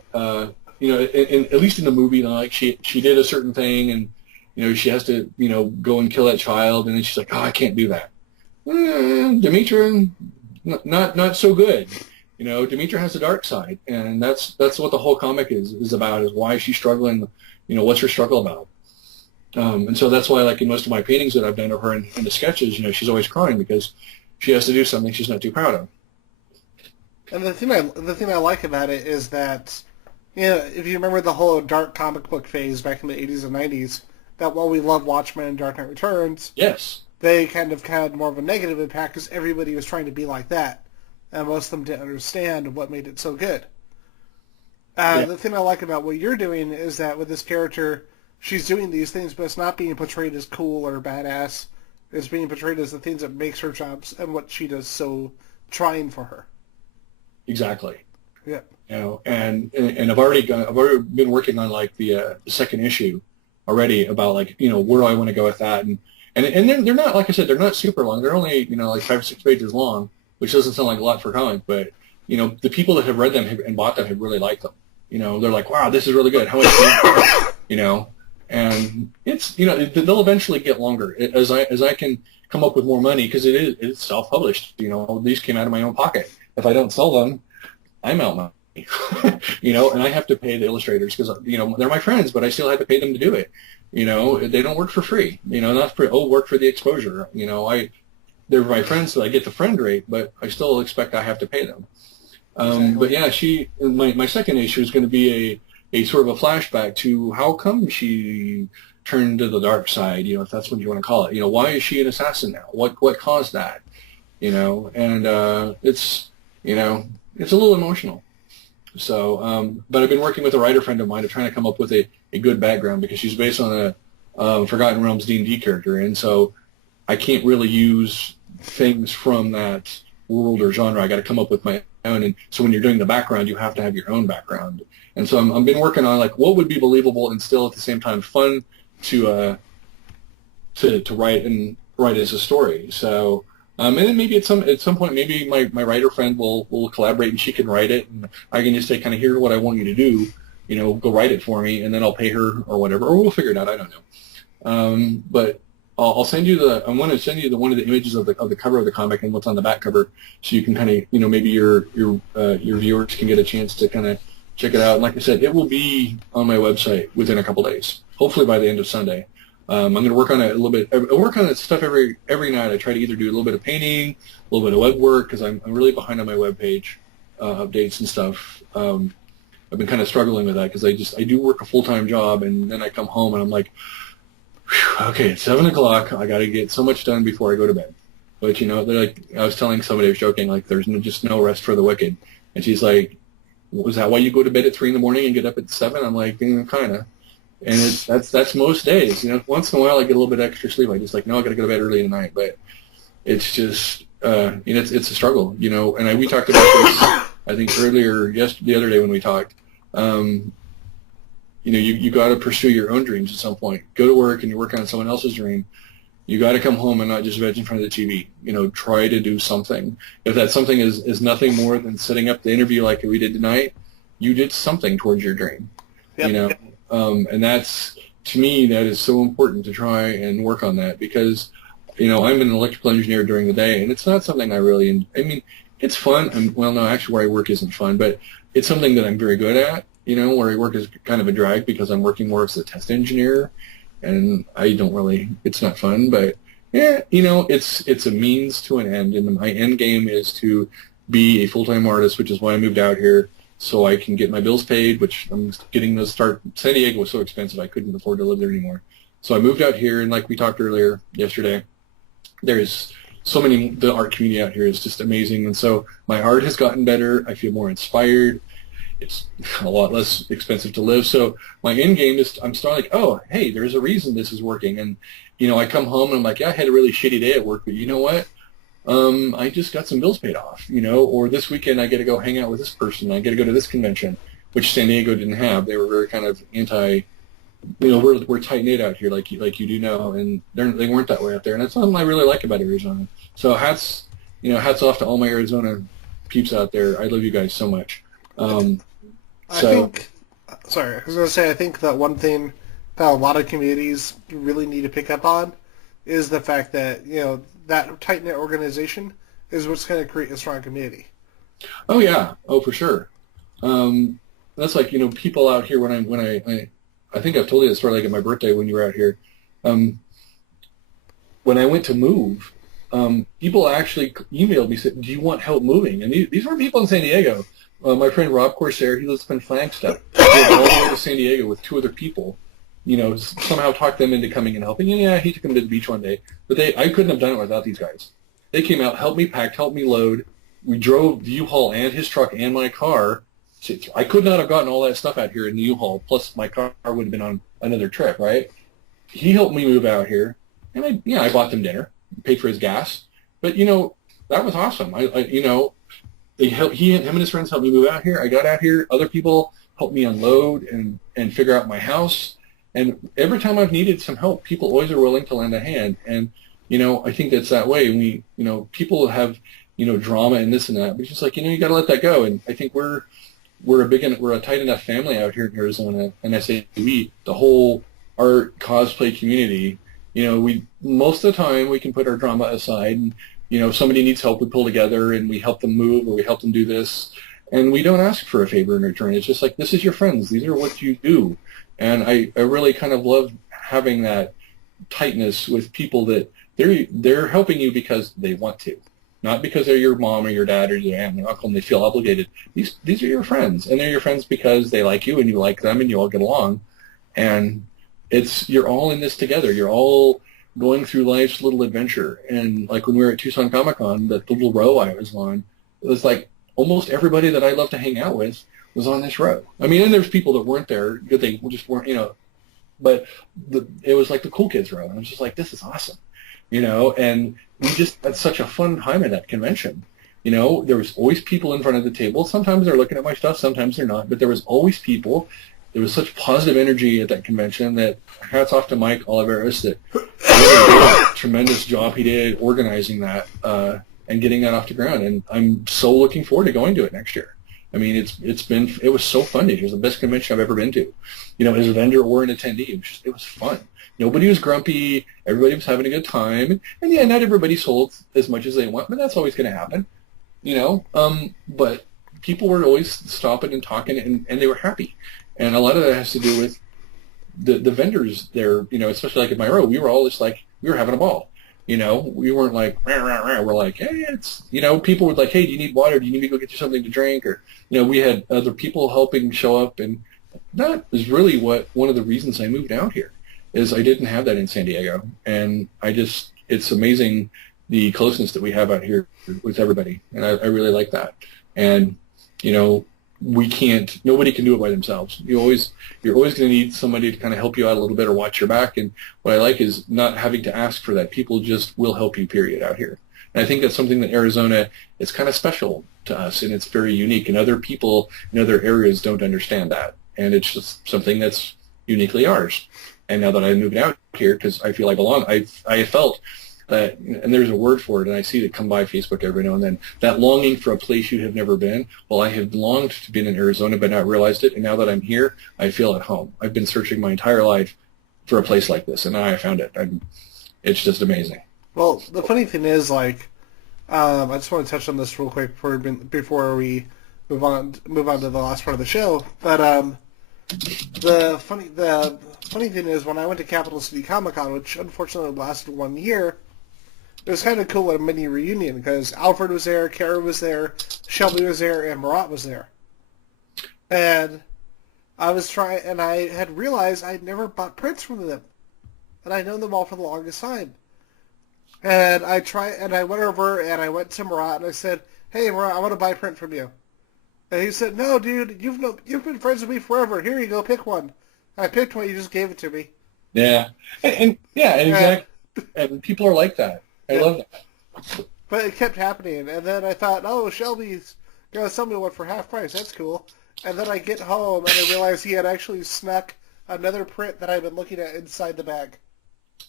you know, at least in the movie, you know, like she did a certain thing, and you know, she has to, you know, go and kill that child, and then she's like, oh, I can't do that. Demetra, not so good. You know, Demetra has a dark side, and that's what the whole comic is about, is why she's struggling. You know, what's her struggle about? And so that's why, like in most of my paintings that I've done of her in the sketches, you know, she's always crying because she has to do something she's not too proud of. And the thing I like about it is that, you know, if you remember the whole dark comic book phase back in the 80s and 90s, that while we love Watchmen and Dark Knight Returns, yes, they kind of had more of a negative impact because everybody was trying to be like that, and most of them didn't understand what made it so good. The thing I like about what you're doing is that with this character, she's doing these things, but it's not being portrayed as cool or badass. It's being portrayed as the things that makes her jobs and what she does so trying for her. Exactly. Yeah. You know, and I've already been working on like the second issue already about, like, you know, where do I want to go with that, and they're not, like I said, they're not super long. They're only, you know, like 5 or 6 pages long, which doesn't sound like a lot for comic, but you know, the people that have read them and bought them have really liked them. You know, they're like, wow, this is really good. How much? You know, and it's, you know, they'll eventually get longer as I can come up with more money, because it's self-published. You know, these came out of my own pocket. If I don't sell them, I'm out money. You know, and I have to pay the illustrators because, you know, they're my friends, but I still have to pay them to do it. You know, they don't work for free. You know, not for, work for the exposure. You know, they're my friends, so I get the friend rate, but I still expect I have to pay them. Exactly. But yeah, my second issue is going to be a sort of a flashback to how come she turned to the dark side, you know, if that's what you want to call it. You know, why is she an assassin now? What caused that? You know, and it's, you know, it's a little emotional. So, but I've been working with a writer friend of mine to try to come up with a good background, because she's based on a Forgotten Realms D&D character, and so I can't really use things from that world or genre. I got to come up with my own, and so when you're doing the background, you have to have your own background. And so I've been working on, like, what would be believable and still at the same time fun to write as a story. So, and then maybe at some point, maybe my writer friend will collaborate, and she can write it, and I can just say, kind of, here's what I want you to do, you know, go write it for me, and then I'll pay her or whatever, or we'll figure it out. I don't know. But I'll send you I'm going to send you one of the images of the cover of the comic and what's on the back cover, so you can kind of, you know, maybe your viewers can get a chance to kind of check it out. And like I said, it will be on my website within a couple days, hopefully by the end of Sunday. I'm going to work on it a little bit. I work on that stuff every night. I try to either do a little bit of painting, a little bit of web work, because I'm really behind on my web page updates and stuff. I've been kind of struggling with that because I do work a full-time job, and then I come home and I'm like, okay, it's 7 o'clock. I got to get so much done before I go to bed. But, you know, they're like, I was telling somebody, I was joking, like, there's just no rest for the wicked. And she's like, was that why you go to bed at 3 in the morning and get up at 7? I'm like, kind of. And that's most days. You know, once in a while I get a little bit extra sleep. I just like, no, I got to go to bed early tonight. But it's just, you know, it's a struggle, you know. And we talked about this, I think, the other day when we talked. You know, you got to pursue your own dreams at some point. Go to work and you're working on someone else's dream. You got to come home and not just veg in front of the TV. You know, try to do something. If that something is nothing more than setting up the interview like we did tonight, you did something towards your dream. Yep. You know, and that's, to me, that is so important to try and work on that, because, you know, I'm an electrical engineer during the day, and it's not something I really, I mean, it's fun. Well, no, actually where I work isn't fun, but it's something that I'm very good at. You know, where I work is kind of a drag because I'm working more as a test engineer, and I don't really, it's not fun, but yeah, you know, it's a means to an end, and my end game is to be a full-time artist, which is why I moved out here, so I can get my bills paid, which I'm getting to start. San Diego was so expensive I couldn't afford to live there anymore. So I moved out here, and like we talked earlier yesterday, there's so many, the art community out here is just amazing, and so my art has gotten better. I feel more inspired. it's a lot less expensive to live. So my end game is I'm starting like, oh, hey, there's a reason this is working. And, I come home and I'm like, yeah, I had a really shitty day at work, but you know what? I just got some bills paid off, or this weekend I get to go hang out with this person. I get to go to this convention, which San Diego didn't have. They were very kind of anti, we're tight-knit out here like you do know, and they weren't that way out there. And that's something I really like about Arizona. So hats off to all my Arizona peeps out there. I love you guys so much. I think that one thing that a lot of communities really need to pick up on is the fact that, that tight-knit organization is what's going to create a strong community. Oh, yeah. Oh, for sure. That's like, people out here when I think I've told you that story like at my birthday when you were out here. When I went to move, people actually emailed me, said, do you want help moving? And these were people in San Diego. My friend Rob Corsair, he lives up in Flagstaff. He drove all the way to San Diego with 2 other people, somehow talked them into coming and helping. And yeah, he took them to the beach one day. But I couldn't have done it without these guys. They came out, helped me pack, helped me load. We drove the U-Haul and his truck and my car. I could not have gotten all that stuff out here in the U-Haul, plus my car would have been on another trip, right? He helped me move out here, and I bought them dinner, paid for his gas. But, that was awesome. Him and his friends helped me move out here. I got out here. Other people helped me unload and figure out my house. And every time I've needed some help, people always are willing to lend a hand. And, I think that's that way. We, people have, drama and this and that, but it's just like, you got to let that go. And I think we're a tight enough family out here in Arizona. And I say we, the whole art cosplay community, we, most of the time we can put our drama aside and, if somebody needs help, we pull together and we help them move or we help them do this. And we don't ask for a favor in return. It's just like, this is your friends. These are what you do. And I really kind of love having that tightness with people that they're helping you because they want to, not because they're your mom or your dad or your aunt or uncle and they feel obligated. These are your friends, and they're your friends because they like you and you like them and you all get along. And you're all in this together. You're all going through life's little adventure. And like when we were at Tucson Comic-Con, the little row I was on, it was like almost everybody that I love to hang out with was on this row. I mean, and there's people that weren't there, that they just weren't, but it was like the cool kids row. And I was just like, this is awesome, and we just had such a fun time at that convention. There was always people in front of the table. Sometimes they're looking at my stuff, sometimes they're not, but there was always people. There was such positive energy at that convention that hats off to Mike Oliveris that what a tremendous job he did organizing that and getting that off the ground. And I'm so looking forward to going to it next year. I mean, it was so fun. It was the best convention I've ever been to. As a vendor or an attendee, it was fun. Nobody was grumpy. Everybody was having a good time. And yeah, not everybody sold as much as they want, but that's always going to happen. But people were always stopping and talking, and they were happy. And a lot of that has to do with the vendors there, especially like at my row, we were all just like, we were having a ball. We weren't like, rah, rah, rah. We're like, hey, it's, people were like, hey, do you need water? Do you need me to go get you something to drink? Or, we had other people helping show up. And that is really one of the reasons I moved out here is I didn't have that in San Diego. And it's amazing the closeness that we have out here with everybody. And I really like that. And, nobody can do it by themselves. You're always going to need somebody to kind of help you out a little bit or watch your back. And what I like is not having to ask for that. People just will help you, period, out here. And I think that's something that Arizona is kind of special to us, and it's very unique. And other people in other areas don't understand that. And it's just something that's uniquely ours. And now that I moved out here, because I feel I belong, I felt that, and there's a word for it, and I see it come by Facebook every now and then, that longing for a place you have never been. Well, I have longed to be in Arizona but not realized it, and now that I'm here, I feel at home. I've been searching my entire life for a place like this, and now I found it. It's just amazing. Well, the funny thing is, I just want to touch on this real quick before we move on to the last part of the show. But the funny thing is, when I went to Capital City Comic-Con, which unfortunately lasted 1 year, it was kind of cool at a mini reunion because Alfred was there, Kara was there, Shelby was there, and Marat was there. And I had realized I'd never bought prints from them. And I'd known them all for the longest time. And I went over and I went to Marat and I said, hey, Marat, I want to buy a print from you. And he said, "No, dude, you've been friends with me forever. Here you go, pick one." I picked one. You just gave it to me. Yeah, and exactly. And people are like that. I love that. But it kept happening, and then I thought, "Oh, Shelby's gonna sell me one for half price. That's cool." And then I get home and I realize he had actually snuck another print that I've been looking at inside the bag.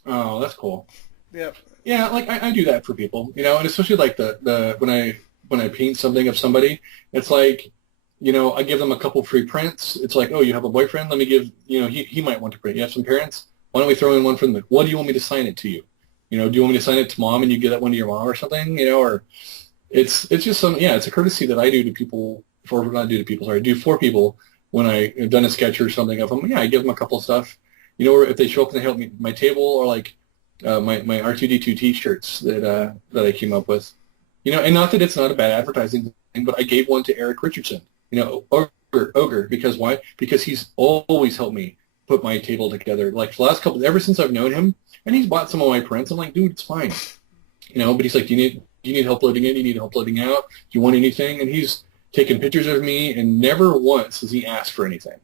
Oh, that's cool. Yep. Yeah, like I do that for people, and especially like the when I paint something of somebody, it's like, I give them a couple free prints. It's like, oh, you have a boyfriend? Let me give, he might want to print. You have some parents? Why don't we throw in one from them? What do you want me to sign it to you? Do you want me to sign it to mom and you give that one to your mom or something? Or it's just it's a courtesy that I do to people, do for people when I've done a sketch or something of them. Yeah, I give them a couple of stuff. Or if they show up and they help me my table, or like my R2D2 T-shirts that I came up with. And not that it's not a bad advertising thing, but I gave one to Eric Richardson, Ogre, because why? Because he's always helped me put my table together. Like the last ever since I've known him, and he's bought some of my prints. I'm like, dude, it's fine, but he's like, do you need help loading in? Do you need help loading out? Do you want anything? And he's taken pictures of me, and never once has he asked for anything.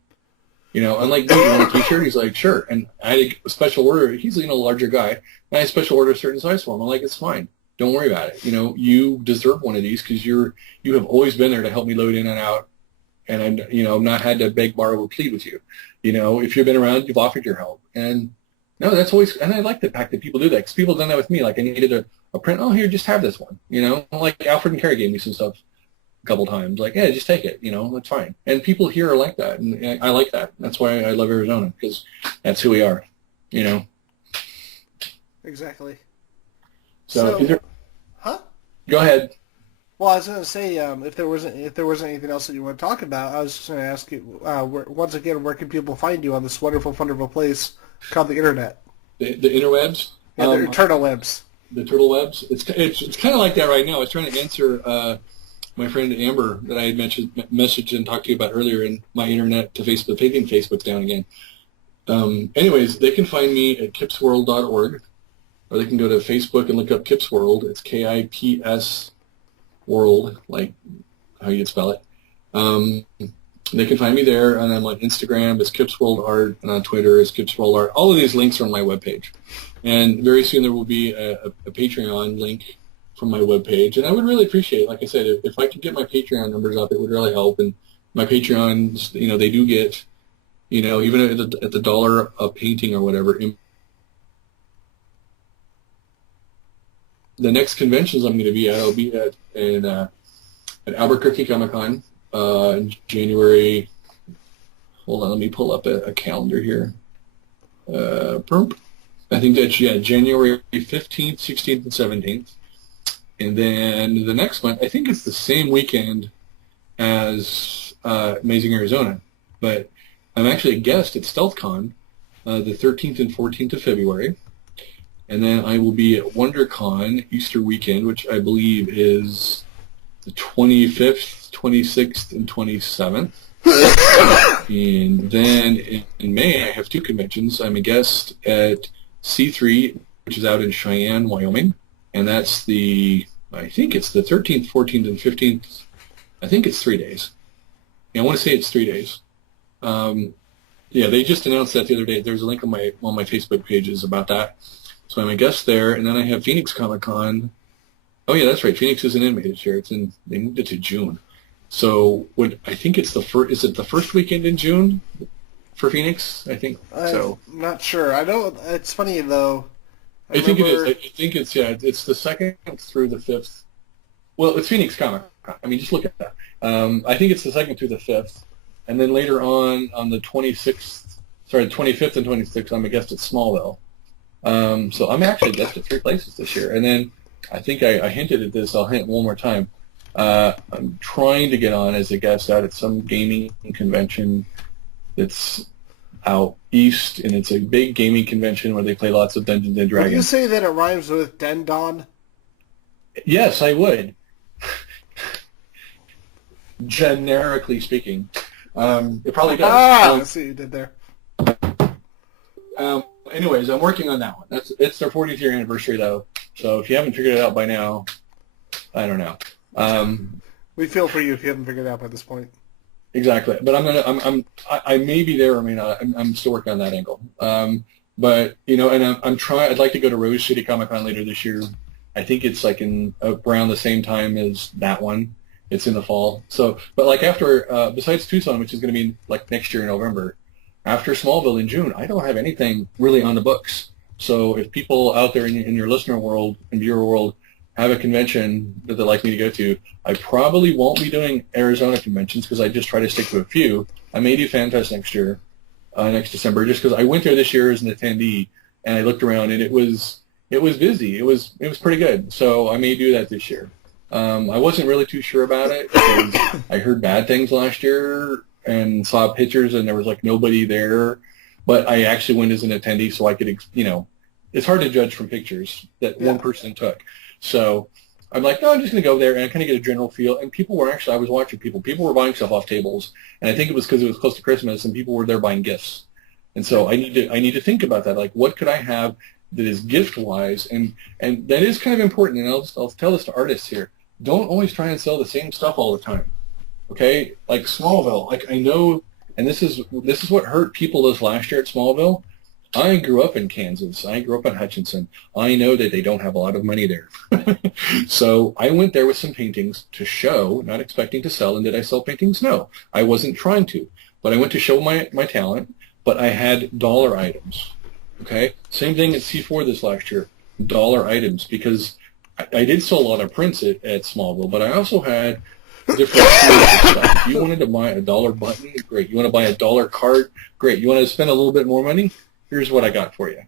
I'm like, dude, you want a T-shirt? He's like, sure. And I had a special order. He's a larger guy, and I had special order a certain size for him. I'm like, it's fine. Don't worry about it. You deserve one of these because you have always been there to help me load in and out, and I've not had to beg, borrow, or plead with you. If you've been around, you've offered your help, and no, that's always. And I like the fact that people do that because people have done that with me. Like I needed a print. Oh, here, just have this one. Like Alfred and Carrie gave me some stuff a couple times. Like, yeah, just take it. That's fine. And people here are like that, and I like that. That's why I love Arizona because that's who we are. Exactly. So is there, huh? Go ahead. Well, I was going to say, if there wasn't anything else that you want to talk about, I was just going to ask you once again, where can people find you on this wonderful, wonderful place called the Internet? The interwebs. Yeah, the turtle webs. The turtle webs. It's kind of like that right now. I was trying to answer my friend Amber that I had messaged and talked to you about earlier in my internet to Facebook. Taking Facebook's down again. Anyways, they can find me at kipsworld.org. Or they can go to Facebook and look up Kipsworld. It's KIPS World, like how you'd spell it. They can find me there, and I'm on Instagram as Kipsworld Art, and on Twitter as Kipsworld Art. All of these links are on my webpage. And very soon there will be a Patreon link from my webpage. And I would really appreciate it. Like I said, if I could get my Patreon numbers up, it would really help. And my Patreons, they do get, even at the dollar a painting or whatever, the next conventions I'm going to be at, I'll be at Albuquerque Comic Con in January. Hold on, let me pull up a calendar here. I think that's January 15th, 16th, and 17th. And then the next one, I think it's the same weekend as Amazing Arizona, but I'm actually a guest at StealthCon the 13th and 14th of February. And then I will be at WonderCon Easter weekend, which I believe is the 25th, 26th, and 27th. And then in May, I have two conventions. I'm a guest at C3, which is out in Cheyenne, Wyoming. And that's I think it's the 13th, 14th, and 15th. I think it's 3 days. Yeah, I want to say it's 3 days. Yeah, they just announced that the other day. There's a link on my Facebook pages about that. So I'm a guest there, and then I have Phoenix Comic Con. Oh yeah, that's right. Phoenix isn't in May this year. They moved it to June. So I think it's the first. Is it the first weekend in June for Phoenix? I think so. I'm not sure. I know it's funny though. I think it is. I think it's It's the 2nd through the 5th. Well, it's Phoenix Comic Con. I mean, just look at that. I think it's the 2nd through the 5th, and then later on the 25th and 26th, I'm a guest at Smallville. So I'm actually a guest at 3 places this year. And then I think I hinted at this. I'll hint one more time. I'm trying to get on as a guest out at some gaming convention that's out east, and it's a big gaming convention where they play lots of Dungeons and Dragons. Would you say that it rhymes with Dendon? Yes, I would. Generically speaking. It probably does. I see what you did there. Anyways, I'm working on that one. It's their 40th year anniversary, though. So if you haven't figured it out by now, I don't know. We feel for you if you haven't figured it out by this point. Exactly, but I may be there or may not. I'm still working on that angle. But and I'm trying. I'd like to go to Rose City Comic Con later this year. I think it's like in around the same time as that one. It's in the fall. So, but like after, besides Tucson, which is going to be like next year in November, after Smallville in June, I don't have anything really on the books. So if people out there in your listener world and viewer world have a convention that they'd like me to go to, I probably won't be doing Arizona conventions because I just try to stick to a few. I may do FanFest next year, next December, just because I went there this year as an attendee and I looked around and it was busy. It was pretty good. So I may do that this year. I wasn't really too sure about it because I heard bad things last year and saw pictures and there was like nobody there. But I actually went as an attendee so I could, it's hard to judge from pictures that one person took. So I'm like, no, I'm just going to go there and I kind of get a general feel. And people were actually, I was watching people. People were buying stuff off tables. And I think it was because it was close to Christmas and people were there buying gifts. And so I need to think about that. Like, what could I have that is gift-wise? And that is kind of important. And I'll tell this to artists here. Don't always try and sell the same stuff all the time, okay? Like Smallville, like I know, and this is what hurt people this last year at Smallville. I grew up in Kansas. I grew up in Hutchinson. I know that they don't have a lot of money there. So I went there with some paintings to show, not expecting to sell. And did I sell paintings? No, I wasn't trying to. But I went to show my talent, but I had dollar items, okay? Same thing at C4 this last year, dollar items, because I did sell a lot of prints at Smallville, but I also had different stuff. If you wanted to buy a dollar button, great. You want to buy a dollar card, great. You want to spend a little bit more money? Here's what I got for you.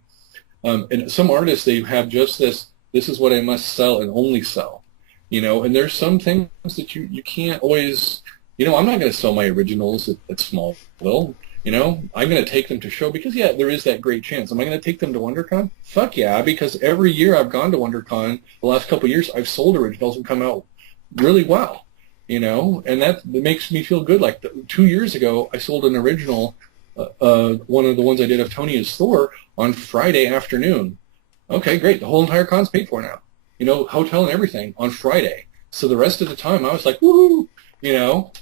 And some artists, they have just this is what I must sell and only sell, and there's some things that you can't always, I'm not going to sell my originals at Smallville. I'm going to take them to show because, there is that great chance. Am I going to take them to WonderCon? Fuck yeah, because every year I've gone to WonderCon, the last couple of years, I've sold originals and come out really well, and that makes me feel good. Like 2 years ago, I sold an original, one of the ones I did of Tony as Thor, on Friday afternoon. Okay, great. The whole entire con's paid for now. Hotel and everything on Friday. So the rest of the time I was like, woohoo,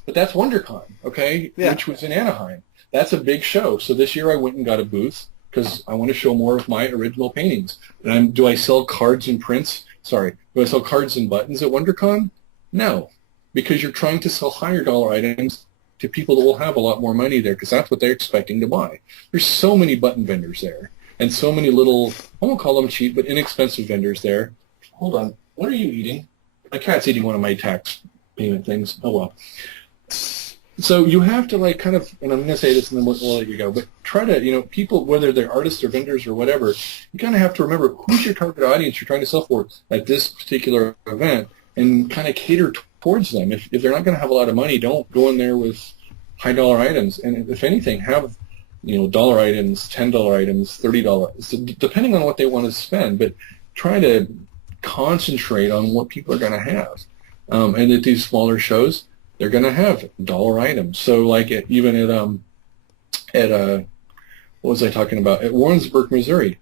but that's WonderCon, okay, which was in Anaheim. That's a big show. So this year I went and got a booth because I want to show more of my original paintings. And do I sell cards and prints? Sorry. Do I sell cards and buttons at WonderCon? No, because you're trying to sell higher dollar items to people that will have a lot more money there because that's what they're expecting to buy. There's so many button vendors there and so many little, I won't call them cheap, but inexpensive vendors there. Hold on. What are you eating? My cat's eating one of my tax payment things. Oh, well. So you have to and I'm going to say this and then we'll let you go, but try to, people, whether they're artists or vendors or whatever, you kind of have to remember who's your target audience you're trying to sell for at this particular event and kind of cater towards them. If they're not going to have a lot of money, don't go in there with high dollar items. And if anything, have, dollar items, $10 items, $30, depending on what they want to spend, but try to concentrate on what people are going to have. And at these smaller shows, they're going to have dollar items. So like what was I talking about? At Warrensburg, Missouri.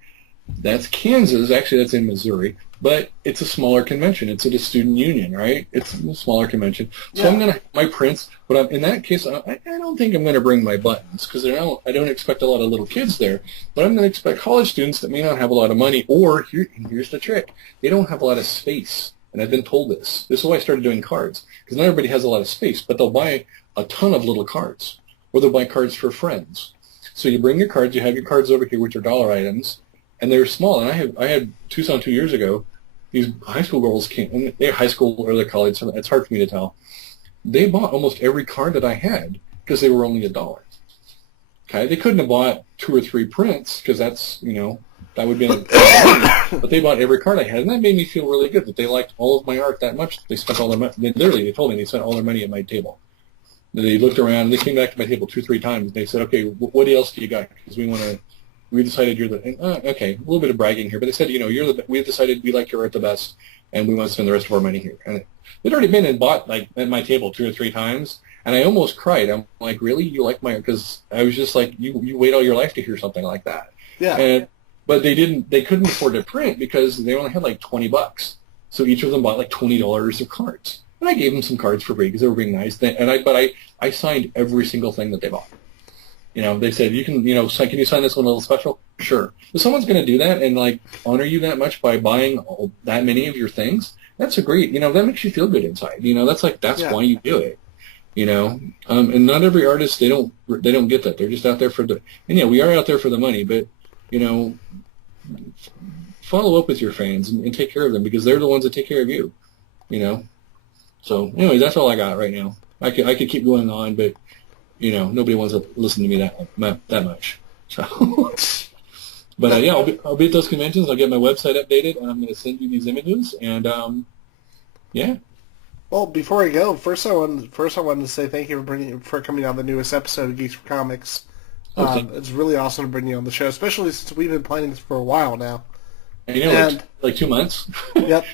That's Kansas. Actually, that's in Missouri. But it's a smaller convention. It's at a student union, right? It's a smaller convention. So I'm going to have my prints. But in that case, I don't think I'm going to bring my buttons because I don't expect a lot of little kids there. But I'm going to expect college students that may not have a lot of money. Or here's the trick. They don't have a lot of space. And I've been told this. This is why I started doing cards. Because not everybody has a lot of space, but they'll buy a ton of little cards. Or they'll buy cards for friends. So you bring your cards, you have your cards over here, which are dollar items, and they're small. And I had Tucson 2 years ago, these high school girls came, and they're high school or they're college, so it's hard for me to tell. They bought almost every card that I had because they were only $1. Okay, they couldn't have bought 2 or 3 prints because that's, that would be but they bought every card I had, and that made me feel really good that they liked all of my art that much. They spent all their money. They told me they spent all their money at my table. They looked around, and they came back to my table 2 or 3 times. They said, okay, what else do you got? Because we decided you're the, okay, a little bit of bragging here, but they said, we've decided we like your art the best, and we want to spend the rest of our money here. And they'd already been and bought, at my table 2 or 3 times, and I almost cried. I'm like, really? You like my art? Because I was just like, you wait all your life to hear something like that. Yeah. But they couldn't afford to print because they only had $20. So each of them bought $20 of cards. And I gave them some cards for free because they were being nice. But I signed every single thing that they bought. They said, you can, can you sign this one a little special? Sure. If someone's going to do that and, like, honor you that much by buying that many of your things, that's a great, that makes you feel good inside. That's why you do it. And not every artist, they don't get that. They're just out there we are out there for the money, but, follow up with your fans and take care of them because they're the ones that take care of you, So, anyway, that's all I got right now. I could keep going on, but, nobody wants to listen to me that much. So, but I'll be at those conventions. I'll get my website updated, and I'm going to send you these images, and yeah. Well, before I go, first I wanted to say thank you for coming on the newest episode of Geeks4Comics. It's really awesome to bring you on the show, especially since we've been planning this for a while now. And like 2 months. Yep.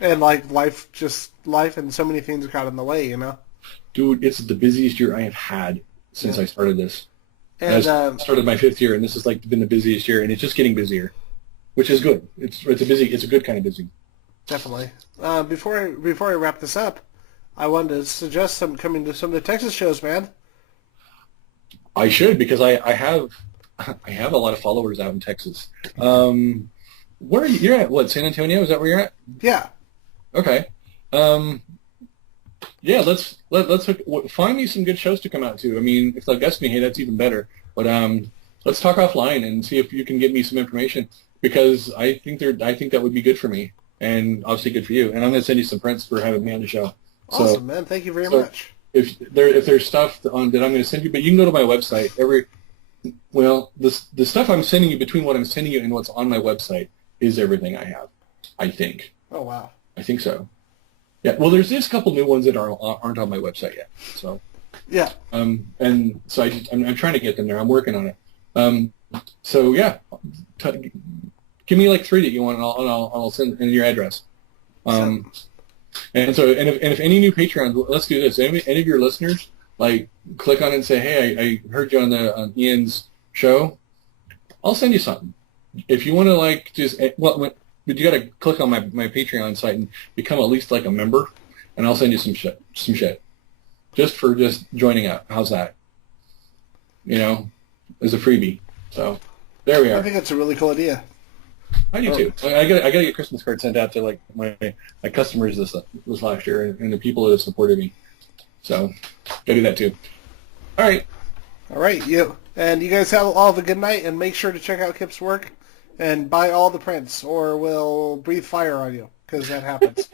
And like life and so many things got in the way, Dude, it's the busiest year I have had since I started this. And I started my 5th year, and this has been the busiest year, and it's just getting busier, which is good. It's a good kind of busy. Definitely. Before I wrap this up, I wanted to suggest coming to some of the Texas shows, man. I should because I have a lot of followers out in Texas. Where are you? You're at what? San Antonio? Is that where you're at? Yeah. Okay. Yeah, let's find me some good shows to come out to. I mean, if they'll guest me, hey, that's even better. But let's talk offline and see if you can get me some information because I think that would be good for me and obviously good for you. And I'm going to send you some prints for having me on the show. Awesome, man. Thank you very much. If there's stuff that I'm going to send you, but you can go to my website. The stuff I'm sending you between what I'm sending you and what's on my website is everything I have. I think. Oh wow. I think so. Yeah. Well, there's just a couple new ones that aren't on my website yet. So. Yeah. And so I'm trying to get them there. I'm working on it. So yeah, give me like 3 that you want, and I'll send in your address. And if any new Patreons, let's do this. Any of your listeners, like, click on it and say, hey, I heard you on Ian's show. I'll send you something. If you want to but you got to click on my Patreon site and become at least like a member, and I'll send you some shit, just for joining up. How's that? As a freebie. So there we are. I think that's a really cool idea. I do too. I got to get Christmas cards sent out to like my customers this last year and the people that have supported me. So gotta do that too. All right. You guys have all the good night, and make sure to check out Kip's work and buy all the prints, or we'll breathe fire on you because that happens.